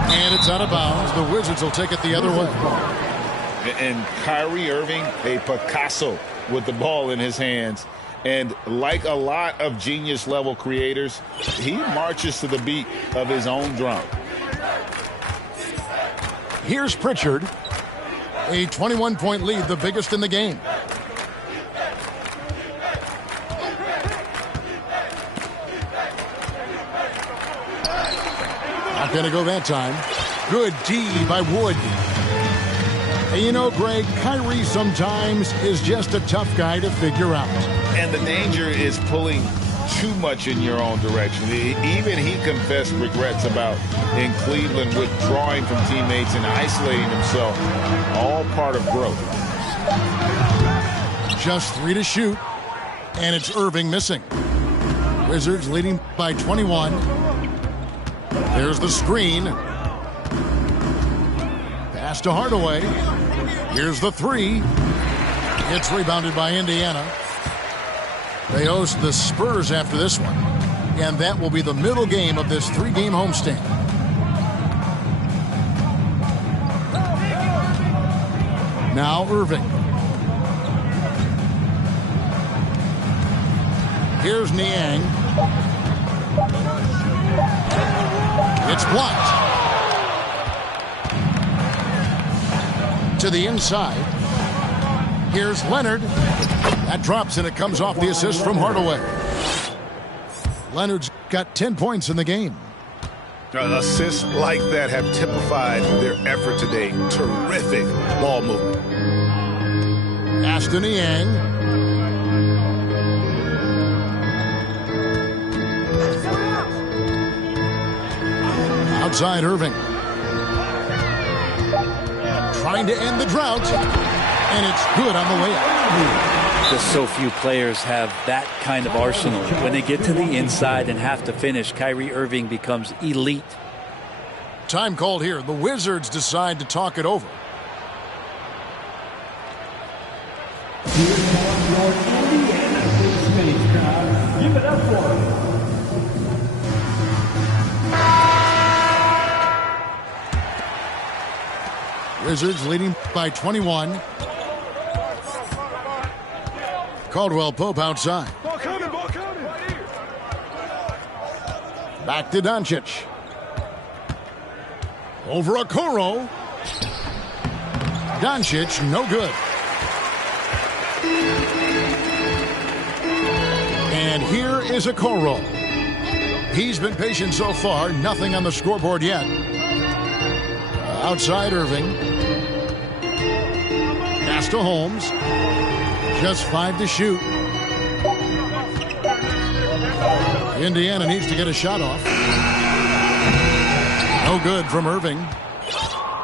And it's out of bounds. The Wizards will take it the other way. And Kyrie Irving, a Picasso with the ball in his hands. And like a lot of genius-level creators, he marches to the beat of his own drum. Here's Pritchard. A 21-point lead, the biggest in the game. Not going to go that time. Good D by Wood. And you know, Greg, Kyrie sometimes is just a tough guy to figure out. And the danger is pulling too much in your own direction. Even he confessed regrets about in Cleveland withdrawing from teammates and isolating himself. All part of growth. Just 3 to shoot, and it's Irving missing. Wizards leading by 21. There's the screen. Pass to Hardaway. Here's the 3. It's rebounded by Indiana. They host the Spurs after this one, and that will be the middle game of this 3-game homestand. Now Irving. Here's Niang. It's blocked. To the inside. Here's Leonard. That drops, and it comes off the assist from Hardaway. Leonard's got 10 points in the game. Assists like that have typified their effort today. Terrific ball movement. Aston Niang. Outside Irving. Trying to end the drought. And it's good on the way up. Just so few players have that kind of arsenal. When they get to the inside and have to finish, Kyrie Irving becomes elite. Time called here. The Wizards decide to talk it over. Give it up for him. Wizards leading by 21. Caldwell Pope outside. Ball coming. Back to Doncic. Over Okoro. Doncic, no good. And here is Okoro. He's been patient so far. Nothing on the scoreboard yet. Outside Irving. Pass to Holmes. Just 5 to shoot. Indiana needs to get a shot off. No good from Irving.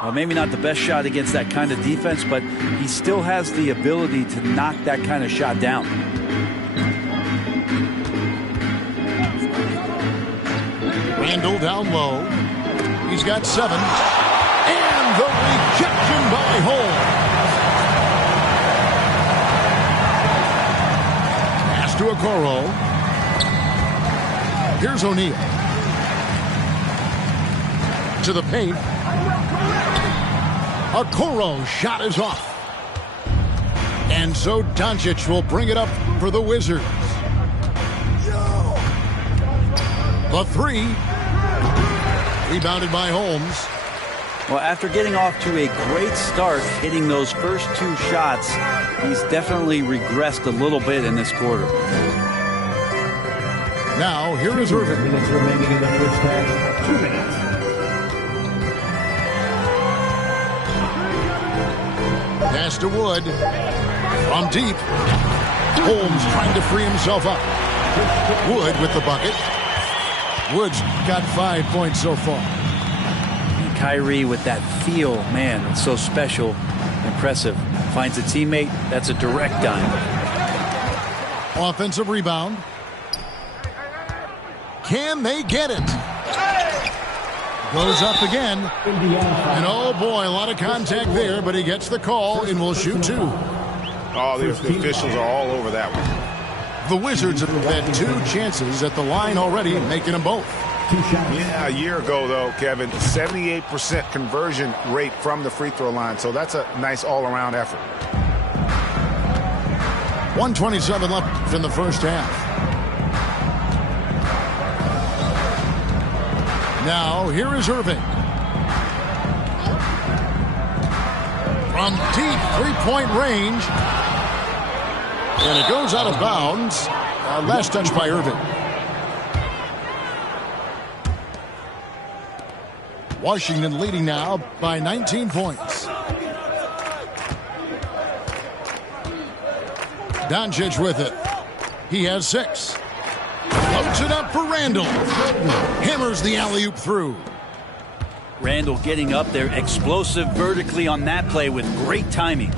Well, maybe not the best shot against that kind of defense, but he still has the ability to knock that kind of shot down. Randall down low. He's got 7. And the rejection by Holmes. Pass to Okoro. Here's O'Neal. To the paint. Okoro shot is off. And so Doncic will bring it up for the Wizards. The 3. Rebounded by Holmes. Well, after getting off to a great start, hitting those first 2 shots, he's definitely regressed a little bit in this quarter. Now, here is Irving. Minutes remaining in the first half. 2 minutes. Pass to Wood. From deep. Holmes trying to free himself up. Wood with the bucket. Wood's got 5 points so far. Kyrie with that feel, man, it's so special, impressive. Finds a teammate, that's a direct dime. Offensive rebound. Can they get it? Goes up again. And oh boy, a lot of contact there, but he gets the call and will shoot 2. Oh, the officials are all over that one. The Wizards have had 2 chances at the line already, making them both. Yeah, a year ago, though, Kevin, 78% conversion rate from the free throw line. So that's a nice all-around effort. 1:27 left in the first half. Now, here is Irving. From deep three-point range. And it goes out of bounds. Last touch by Irving. Washington leading now by 19 points. Doncic with it. He has 6. Loads it up for Randall. Hammers the alley-oop through. Randall getting up there, explosive vertically on that play with great timing.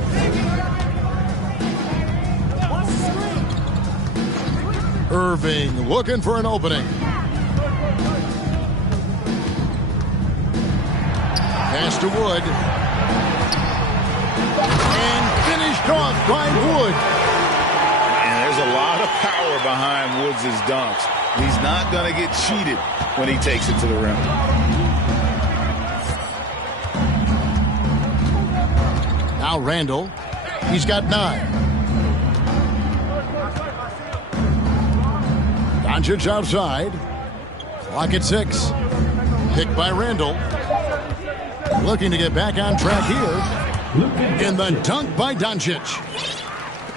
Irving looking for an opening. Pass to Wood. And finished off by Wood. And there's a lot of power behind Woods' dunks. He's not going to get cheated when he takes it to the rim. Now Randall. He's got 9. Doncic outside. Clock at 6. Picked by Randall. Looking to get back on track here. And the dunk by Doncic.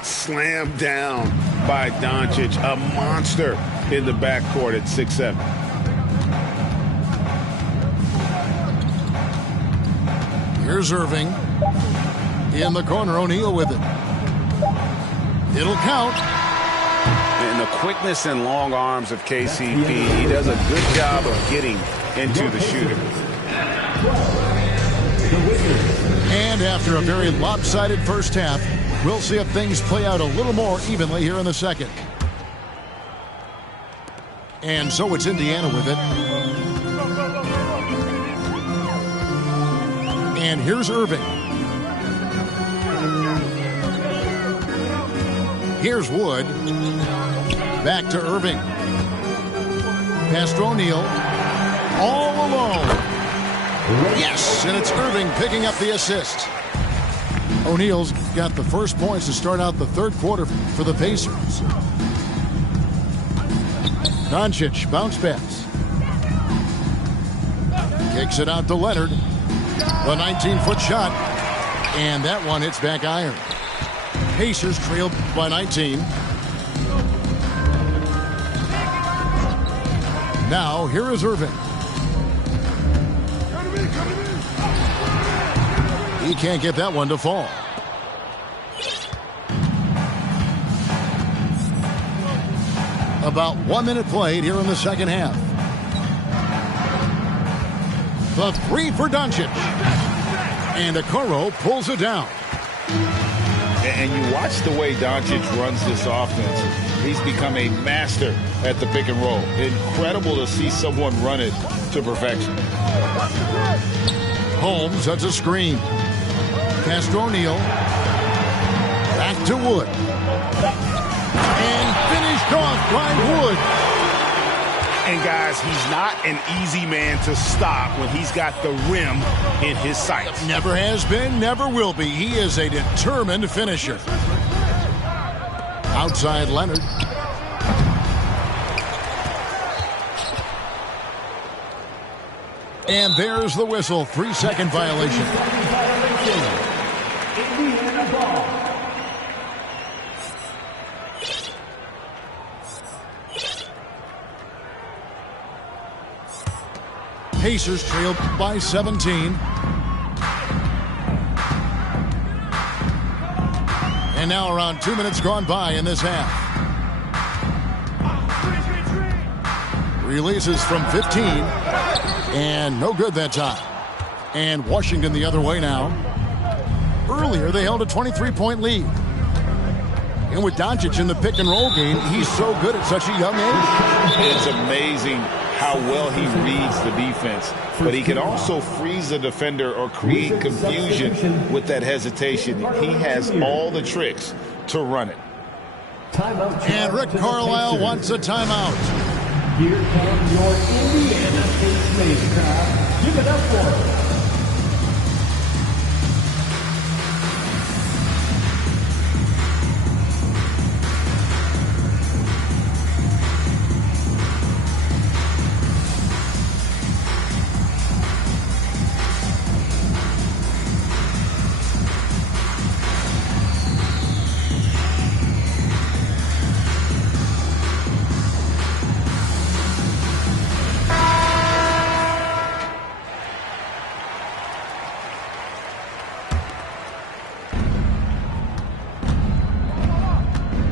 Slammed down by Doncic. A monster in the backcourt at 6'7". Here's Irving. In the corner, O'Neal with it. It'll count. And the quickness and long arms of KCP, he does a good job of getting into the shooter. And after a very lopsided first half, we'll see if things play out a little more evenly here in the second. And so it's Indiana with it. And here's Irving. Here's Wood. Back to Irving. Pass to O'Neal. All alone. Yes, and it's Irving picking up the assist. O'Neal's got the first points to start out the third quarter for the Pacers. Doncic, bounce pass. Kicks it out to Leonard. The 19-foot shot. And that one hits back iron. Pacers trailed by 19. Now, here is Irving. He can't get that one to fall. About 1 minute played here in the second half. The 3 for Doncic. And Okoro pulls it down. And you watch the way Doncic runs this offense. He's become a master at the pick and roll. Incredible to see someone run it to perfection. Holmes sets a screen. Pass to O'Neal. Back to Wood. And finished off by Wood. And guys, he's not an easy man to stop when he's got the rim in his sights. Never has been, never will be. He is a determined finisher. Outside Leonard. And there's the whistle. 3-second violation. Pacers trailed by 17. And now around 2 minutes gone by in this half. Releases from 15. And no good that time. And Washington the other way now. Earlier they held a 23-point lead. And with Doncic in the pick and roll game, he's so good at such a young age. It's amazing how well he reads the defense, but he can also freeze the defender or create confusion with that hesitation. He has all the tricks to run it. And Rick Carlisle wants a timeout. Here comes your Indiana Give it up for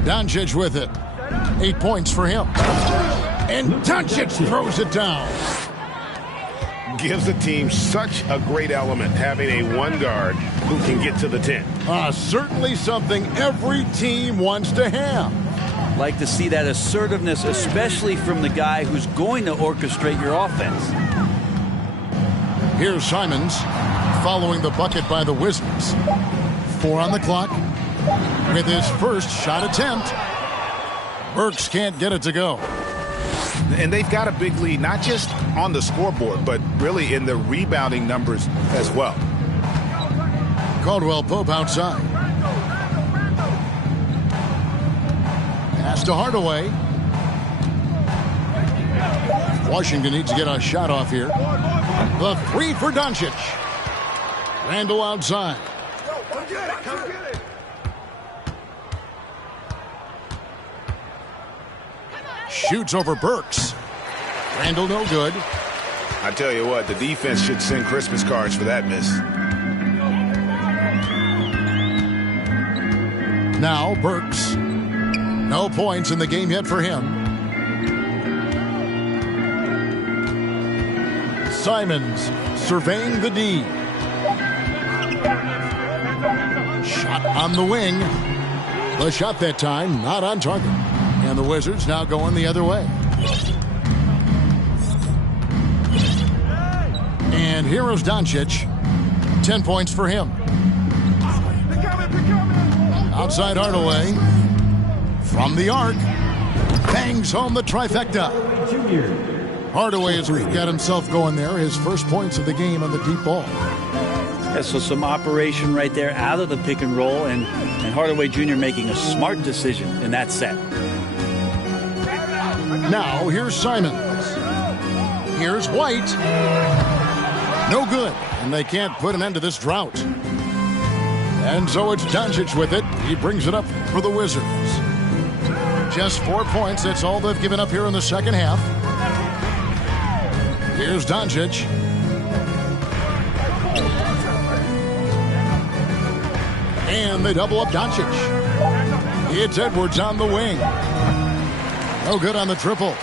Doncic with it. 8 points for him. And Doncic throws it down. Gives the team such a great element having a one guard who can get to the 10. Certainly something every team wants to have. Like to see that assertiveness, especially from the guy who's going to orchestrate your offense. Here's Simons following the bucket by the Wizards. 4 on the clock with his first shot attempt. Burks can't get it to go. And they've got a big lead, not just on the scoreboard, but really in the rebounding numbers as well. Caldwell Pope outside. Pass to Hardaway. Washington needs to get a shot off here. The 3 for Doncic. Randall outside. Shoots over Burks. Randall no good. I tell you what, the defense should send Christmas cards for that miss. Now Burks. No points in the game yet for him. Simons surveying the D. Shot on the wing. The shot that time not on target. And the Wizards now going the other way. And here is Doncic. 10 points for him. Outside Hardaway. From the arc. Bangs home the trifecta. Hardaway has got himself going there. His first points of the game on the deep ball. Yeah, so some operation right there out of the pick and roll. And Hardaway Jr. making a smart decision in that set. Now, here's Simons. Here's White. No good. And they can't put an end to this drought. And so it's Doncic with it. He brings it up for the Wizards. Just 4 points. That's all they've given up here in the second half. Here's Doncic. And they double up Doncic. It's Edwards on the wing. No good on the triple.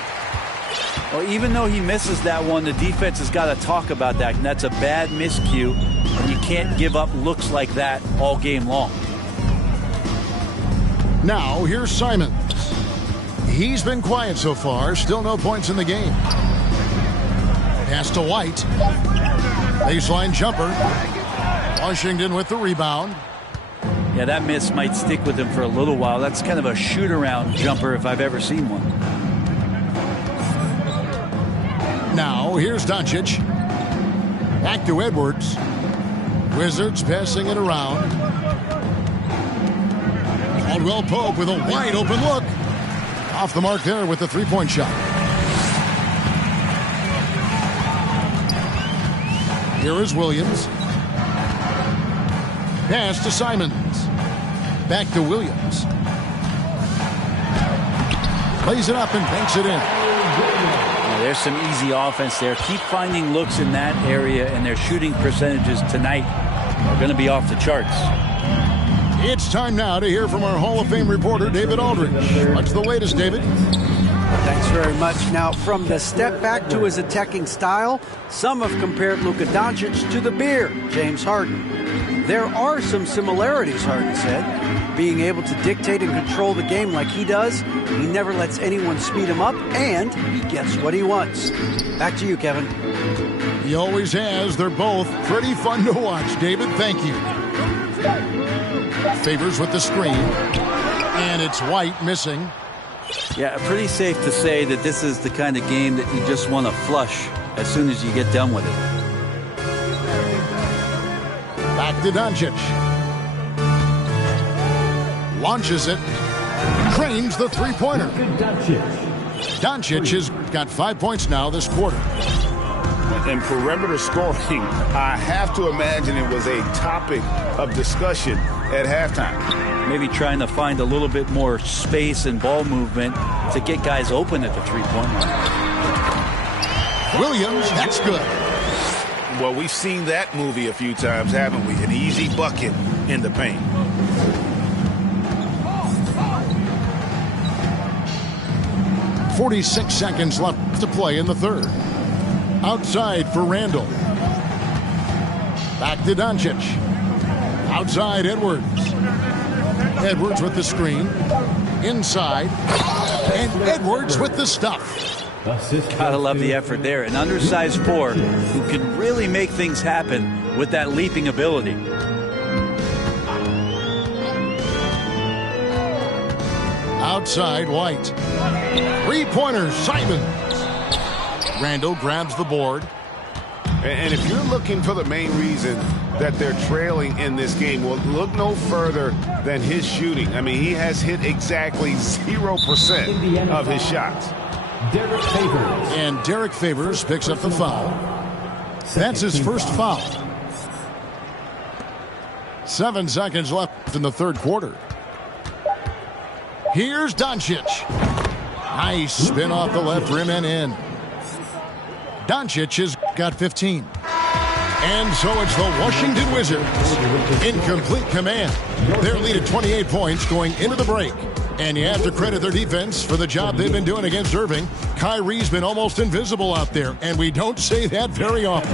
Well, even though he misses that one, the defense has got to talk about that. And that's a bad miscue. And you can't give up looks like that all game long. Now, here's Simons. He's been quiet so far. Still no points in the game. Pass to White. Baseline jumper. Washington with the rebound. Yeah, that miss might stick with him for a little while. That's kind of a shoot-around jumper if I've ever seen one. Now, here's Doncic. Back to Edwards. Wizards passing it around. Caldwell Pope with a wide open look. Off the mark there with the three-point shot. Here is Williams. Pass to Simons. Back to Williams. Plays it up and banks it in. Yeah, there's some easy offense there. Keep finding looks in that area, and their shooting percentages tonight are going to be off the charts. It's time now to hear from our Hall of Fame reporter, David Aldridge. What's the latest, David? Thanks very much. Now, from the step back to his attacking style, some have compared Luka Doncic to the Bear, James Harden. There are some similarities, Harden said. Being able to dictate and control the game like he does, he never lets anyone speed him up, and he gets what he wants. Back to you, Kevin. He always has. They're both pretty fun to watch, David. Thank you. Favors with the screen. And it's White missing. Yeah, pretty safe to say that this is the kind of game that you just want to flush as soon as you get done with it. Back to Doncic. Launches it. Cranes the three-pointer. Doncic has got 5 points now this quarter. And perimeter scoring, I have to imagine it was a topic of discussion at halftime. Maybe trying to find a little bit more space and ball movement to get guys open at the three-point line. Williams, that's good. Well, we've seen that movie a few times, haven't we? An easy bucket in the paint. .46 seconds left to play in the third. Outside for Randall. Back to Doncic. Outside Edwards. Edwards with the screen. Inside. And Edwards with the stuff. Gotta love the effort there. An undersized four who can really make things happen with that leaping ability. Outside White. Three-pointer Simons. Randall grabs the board. And if you're looking for the main reason that they're trailing in this game, well, look no further than his shooting. I mean, he has hit exactly 0% of his shots. Derek Favors. And Derek Favors picks up the foul. That's his first foul. 7 seconds left in the third quarter. Here's Doncic. Nice spin off the left rim and in. Doncic has got 15. And so it's the Washington Wizards in complete command. Their lead at 28 points going into the break. And you have to credit their defense for the job they've been doing against Irving. Kyrie's been almost invisible out there, and we don't say that very often.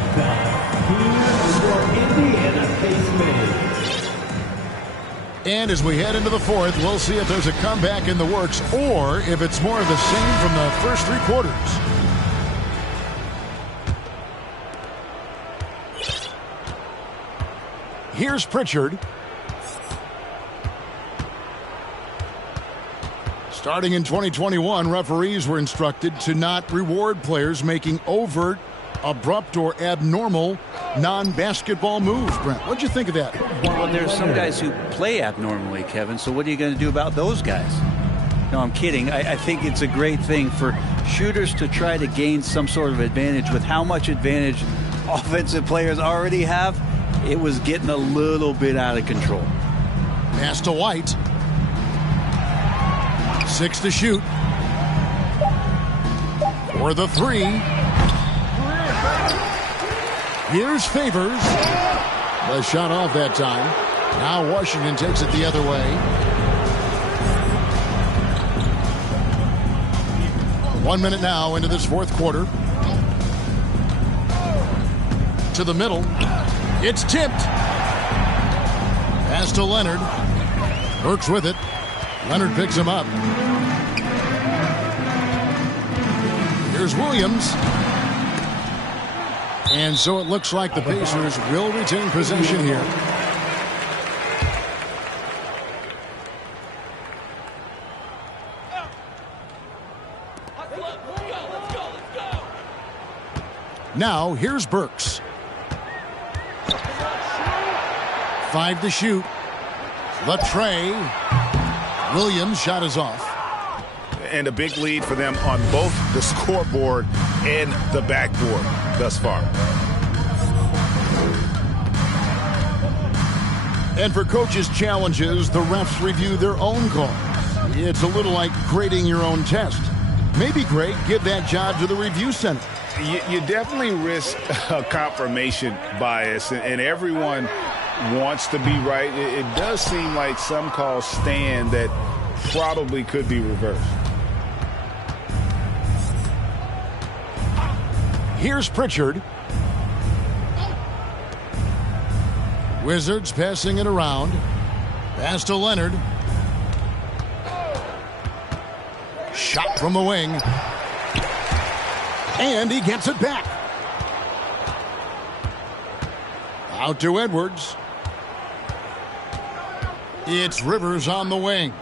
And as we head into the fourth, we'll see if there's a comeback in the works or if it's more of the same from the first three quarters. Here's Pritchard. Starting in 2021, referees were instructed to not reward players making overt, abrupt, or abnormal non-basketball moves. Brent, what'd you think of that? Well, there's some guys who play abnormally, Kevin, so what are you going to do about those guys? No, I'm kidding. I think it's a great thing for shooters to try to gain some sort of advantage. With how much advantage offensive players already have, it was getting a little bit out of control. Pass to White. 6 to shoot. For the three. Here's Favors. The shot off that time. Now Washington takes it the other way. One minute now into this fourth quarter. To the middle. It's tipped. Pass to Leonard. Burks with it. Leonard picks him up. Here's Williams. And so it looks like the Pacers will retain possession here. Now, here's Burks. 5 to shoot. Latrey. Williams' shot is off. And a big lead for them on both the scoreboard and the backboard thus far. And for coaches' challenges, the refs review their own calls. It's a little like grading your own test. Maybe, Greg, give that job to the review center. You definitely risk a confirmation bias, and everyone wants to be right. It does seem like some calls stand that probably could be reversed. Here's Pritchard. Wizards passing it around. Pass to Leonard. Shot from the wing. And he gets it back. Out to Edwards. It's Rivers on the wing.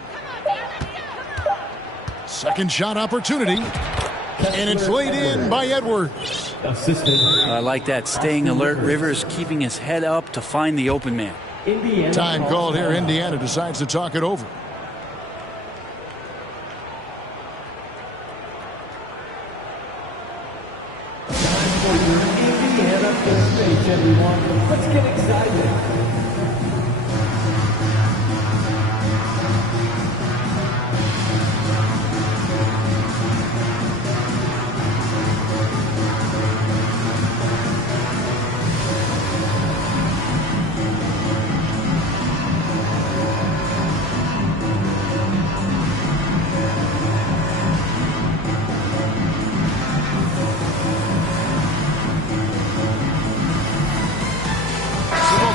Second shot opportunity. And it's laid in by Edwards. Assistant. I like that. Staying alert. Rivers keeping his head up to find the open man. Indiana. Time called here. Indiana decides to talk it over. Time for your Indiana first stage, everyone. Let's get excited.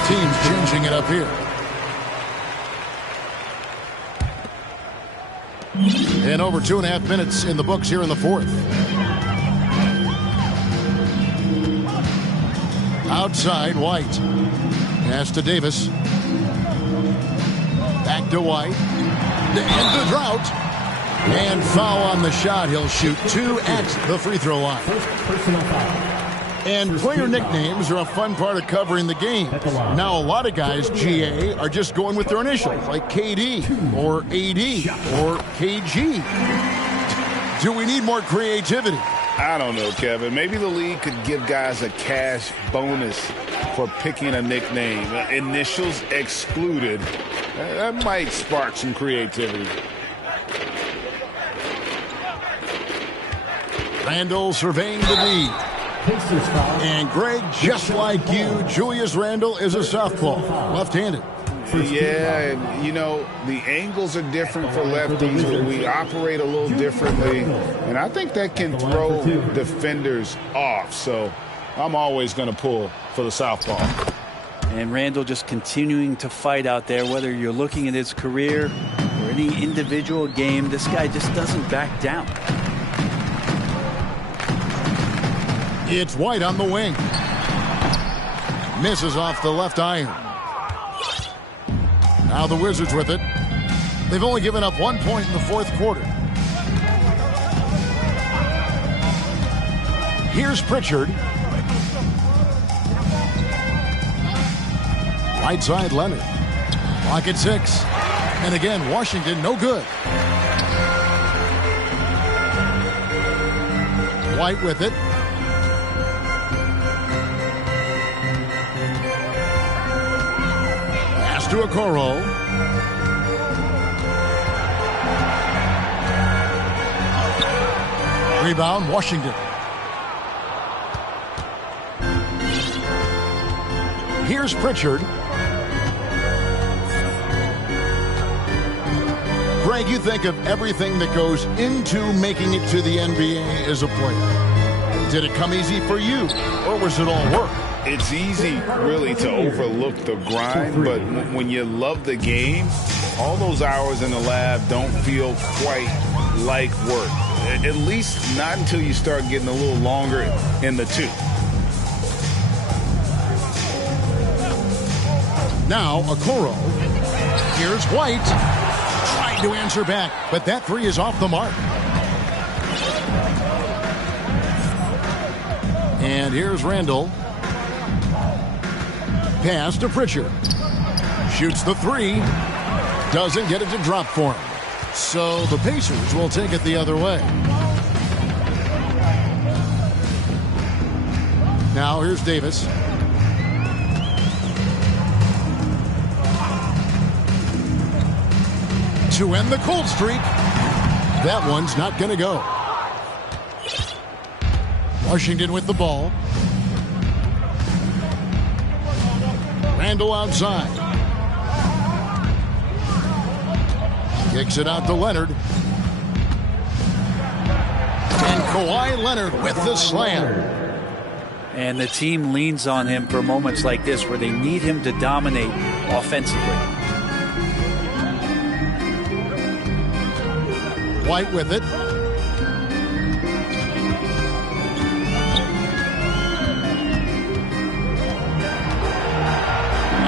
Teams changing it up here. And over 2.5 minutes in the books here in the fourth. Outside, White. Pass to Davis. Back to White. To end the drought. And foul on the shot. He'll shoot 2 at the free throw line. First personal foul. And player nicknames are a fun part of covering the game. Now, a lot of guys, GA, are just going with their initials, like KD or AD or KG. Do we need more creativity? I don't know, Kevin. Maybe the league could give guys a cash bonus for picking a nickname. Initials excluded. That might spark some creativity. Randall surveying the lead. And Greg, just like you, Julius Randle is a southpaw, left-handed. Yeah, and you know, the angles are different for lefties. We operate a little differently, and I think that can throw defenders off. So I'm always going to pull for the southpaw. And Randall just continuing to fight out there, whether you're looking at his career or any individual game, this guy just doesn't back down. It's White on the wing. Misses off the left iron. Now the Wizards with it. They've only given up 1 point in the fourth quarter. Here's Pritchard. Right side, Leonard. Clock at 6. And again, Washington no good. White with it. To Okoro. Rebound, Washington. Here's Pritchard. Greg, you think of everything that goes into making it to the NBA as a player. Did it come easy for you, or was it all work? It's easy, really, to overlook the grind, but when you love the game, all those hours in the lab don't feel quite like work. At least not until you start getting a little longer in the tooth. Now, Okoro. Here's White. Trying to answer back, but that three is off the mark. And here's Randall. Pass to Pritchard. Shoots the three. Doesn't get it to drop for him. So the Pacers will take it the other way. Now here's Davis. To end the cold streak. That one's not going to go. Washington with the ball. Randall outside. Kicks it out to Leonard. And Kawhi Leonard with the slam. And the team leans on him for moments like this where they need him to dominate offensively. White with it.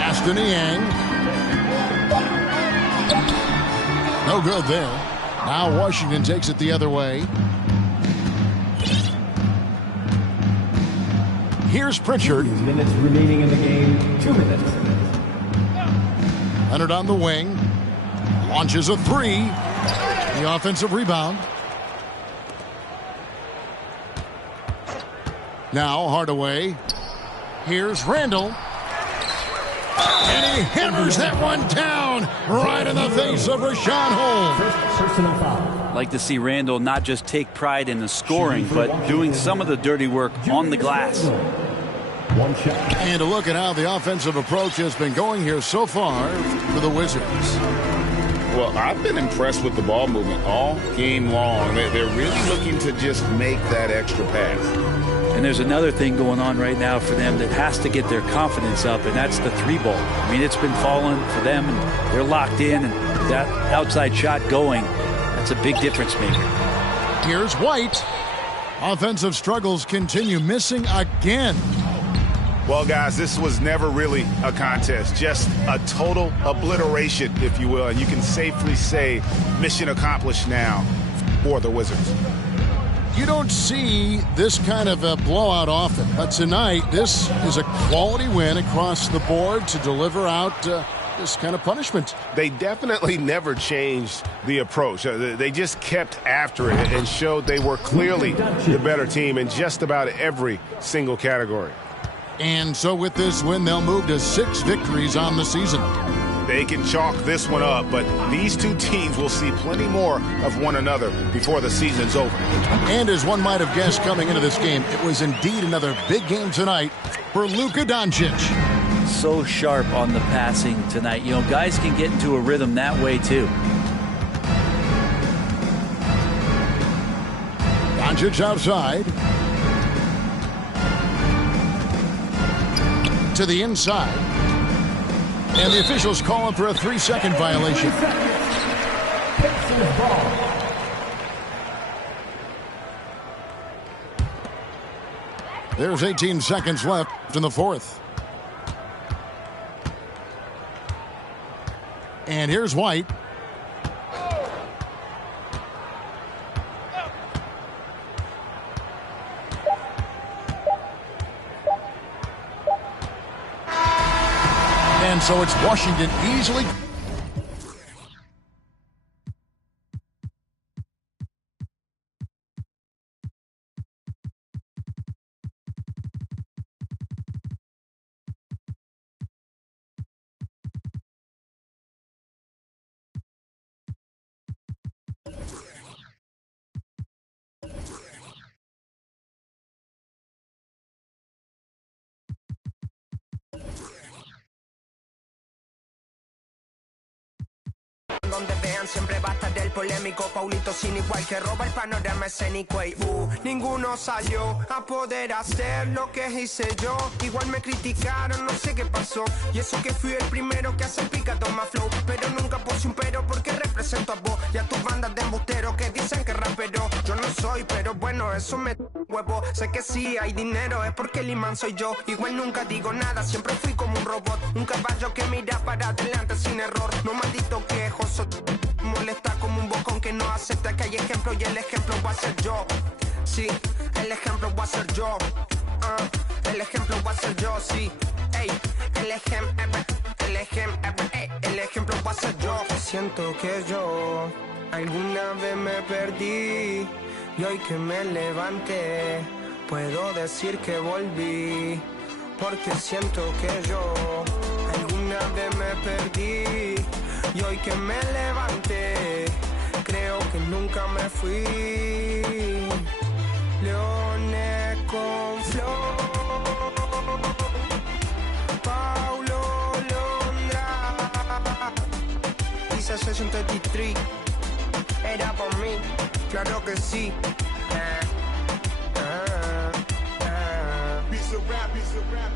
Ashton Yang. No good there. Now Washington takes it the other way. Here's Pritchard. Minutes remaining in the game, 2 minutes. Leonard on the wing. Launches a three. The offensive rebound. Now Hardaway. Here's Randall. And he hammers that one down right in the face of Rashawn Holmes. Personal foul. Like to see Randall not just take pride in the scoring, but doing some of the dirty work on the glass. One shot. And a look at how the offensive approach has been going here so far for the Wizards. Well, I've been impressed with the ball movement all game long. They're really looking to just make that extra pass. And there's another thing going on right now for them that has to get their confidence up, and that's the three ball. I mean, it's been falling for them, and they're locked in, and that outside shot going, that's a big difference maker. Here's White. Offensive struggles continue, missing again. Well, guys, this was never really a contest, just a total obliteration, if you will, and you can safely say mission accomplished now for the Wizards. You don't see this kind of a blowout often, but tonight this is a quality win across the board to deliver out this kind of punishment. They definitely never changed the approach. They just kept after it and showed they were clearly the better team in just about every single category. And so with this win, they'll move to 6 victories on the season. They can chalk this one up, but these two teams will see plenty more of one another before the season's over. And as one might have guessed coming into this game, it was indeed another big game tonight for Luka Doncic. So sharp on the passing tonight. You know, guys can get into a rhythm that way too. Doncic outside. To the inside. And the officials call him for a 3-second violation. There's 18 seconds left in the fourth. And here's White. And so it's Washington easily. Donde vean siempre va a estar del polémico Paulito sin igual que roba el panorama escénico y ninguno salió a poder hacer lo que hice yo. Igual me criticaron, no sé qué pasó. Y eso que fui el primero que hace pica toma flow. Pero nunca puse un pero porque represento a vos y a tus bandas de embusteros que dicen que rapero. Yo no soy, pero bueno, eso me huevo. Sé que sí hay dinero, es porque el imán soy yo. Igual nunca digo nada, siempre fui como un robot. Un caballo que mira para adelante sin error. No maldito quejoso. Molesta como un bocón que no acepta que hay ejemplo y el ejemplo va a ser yo. Sí, el ejemplo va a ser yo. El ejemplo va a ser yo, sí. Ey, el ejemplo va a ser yo. Siento que yo alguna vez me perdí y hoy que me levanté puedo decir que volví. Porque siento que yo alguna vez me perdí y hoy que me levanté, creo que nunca me fui. Leones con flor, Paulo Londra, dice 63, era por mí, claro que sí. Piece of rap, piece of rap.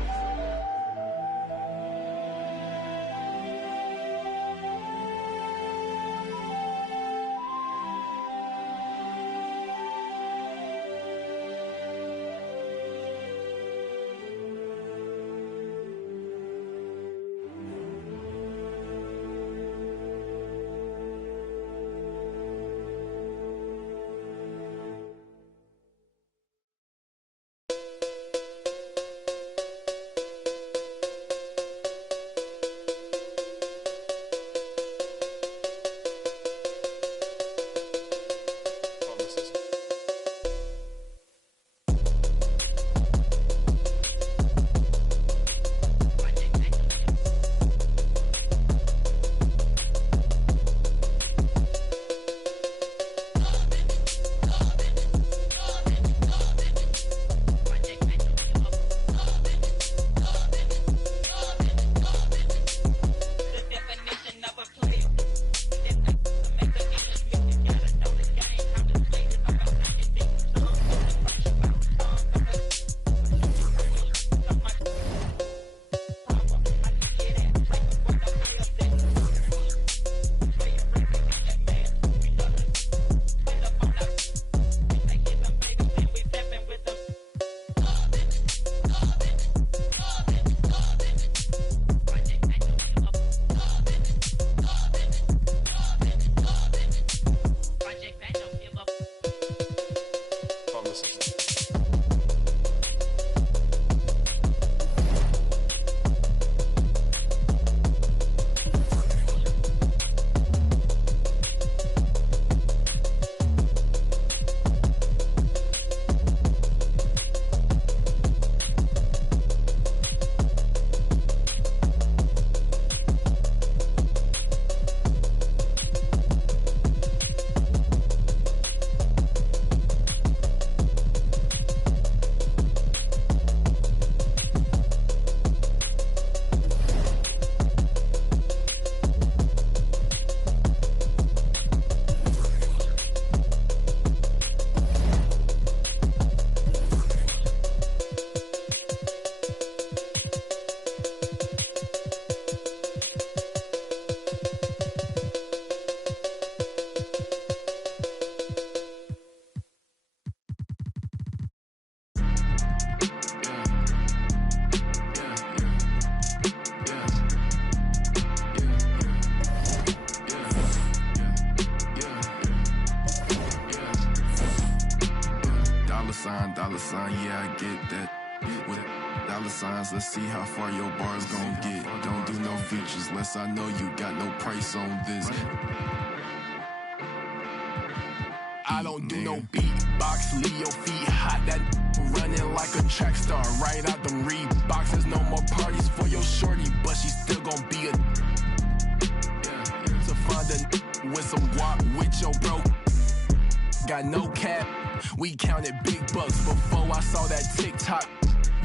dollar sign, yeah, I get that. With dollar signs, let's see how far your bar's gon' get. Don't do no features, less I know you got no price on this. I don't do no beatbox, leave your feet hot. That running like a track star, right out them Reeboks. There's no more parties for your shorty, but she still gon' be a. To find a with some guap with your bro. Got no cap, we counted big bucks before I saw that TikTok.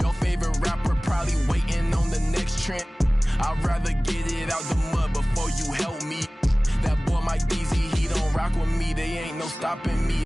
Your favorite rapper probably waiting on the next trend. I'd rather get it out the mud before you help me. That boy Mike DZ, he don't rock with me, they ain't no stopping me.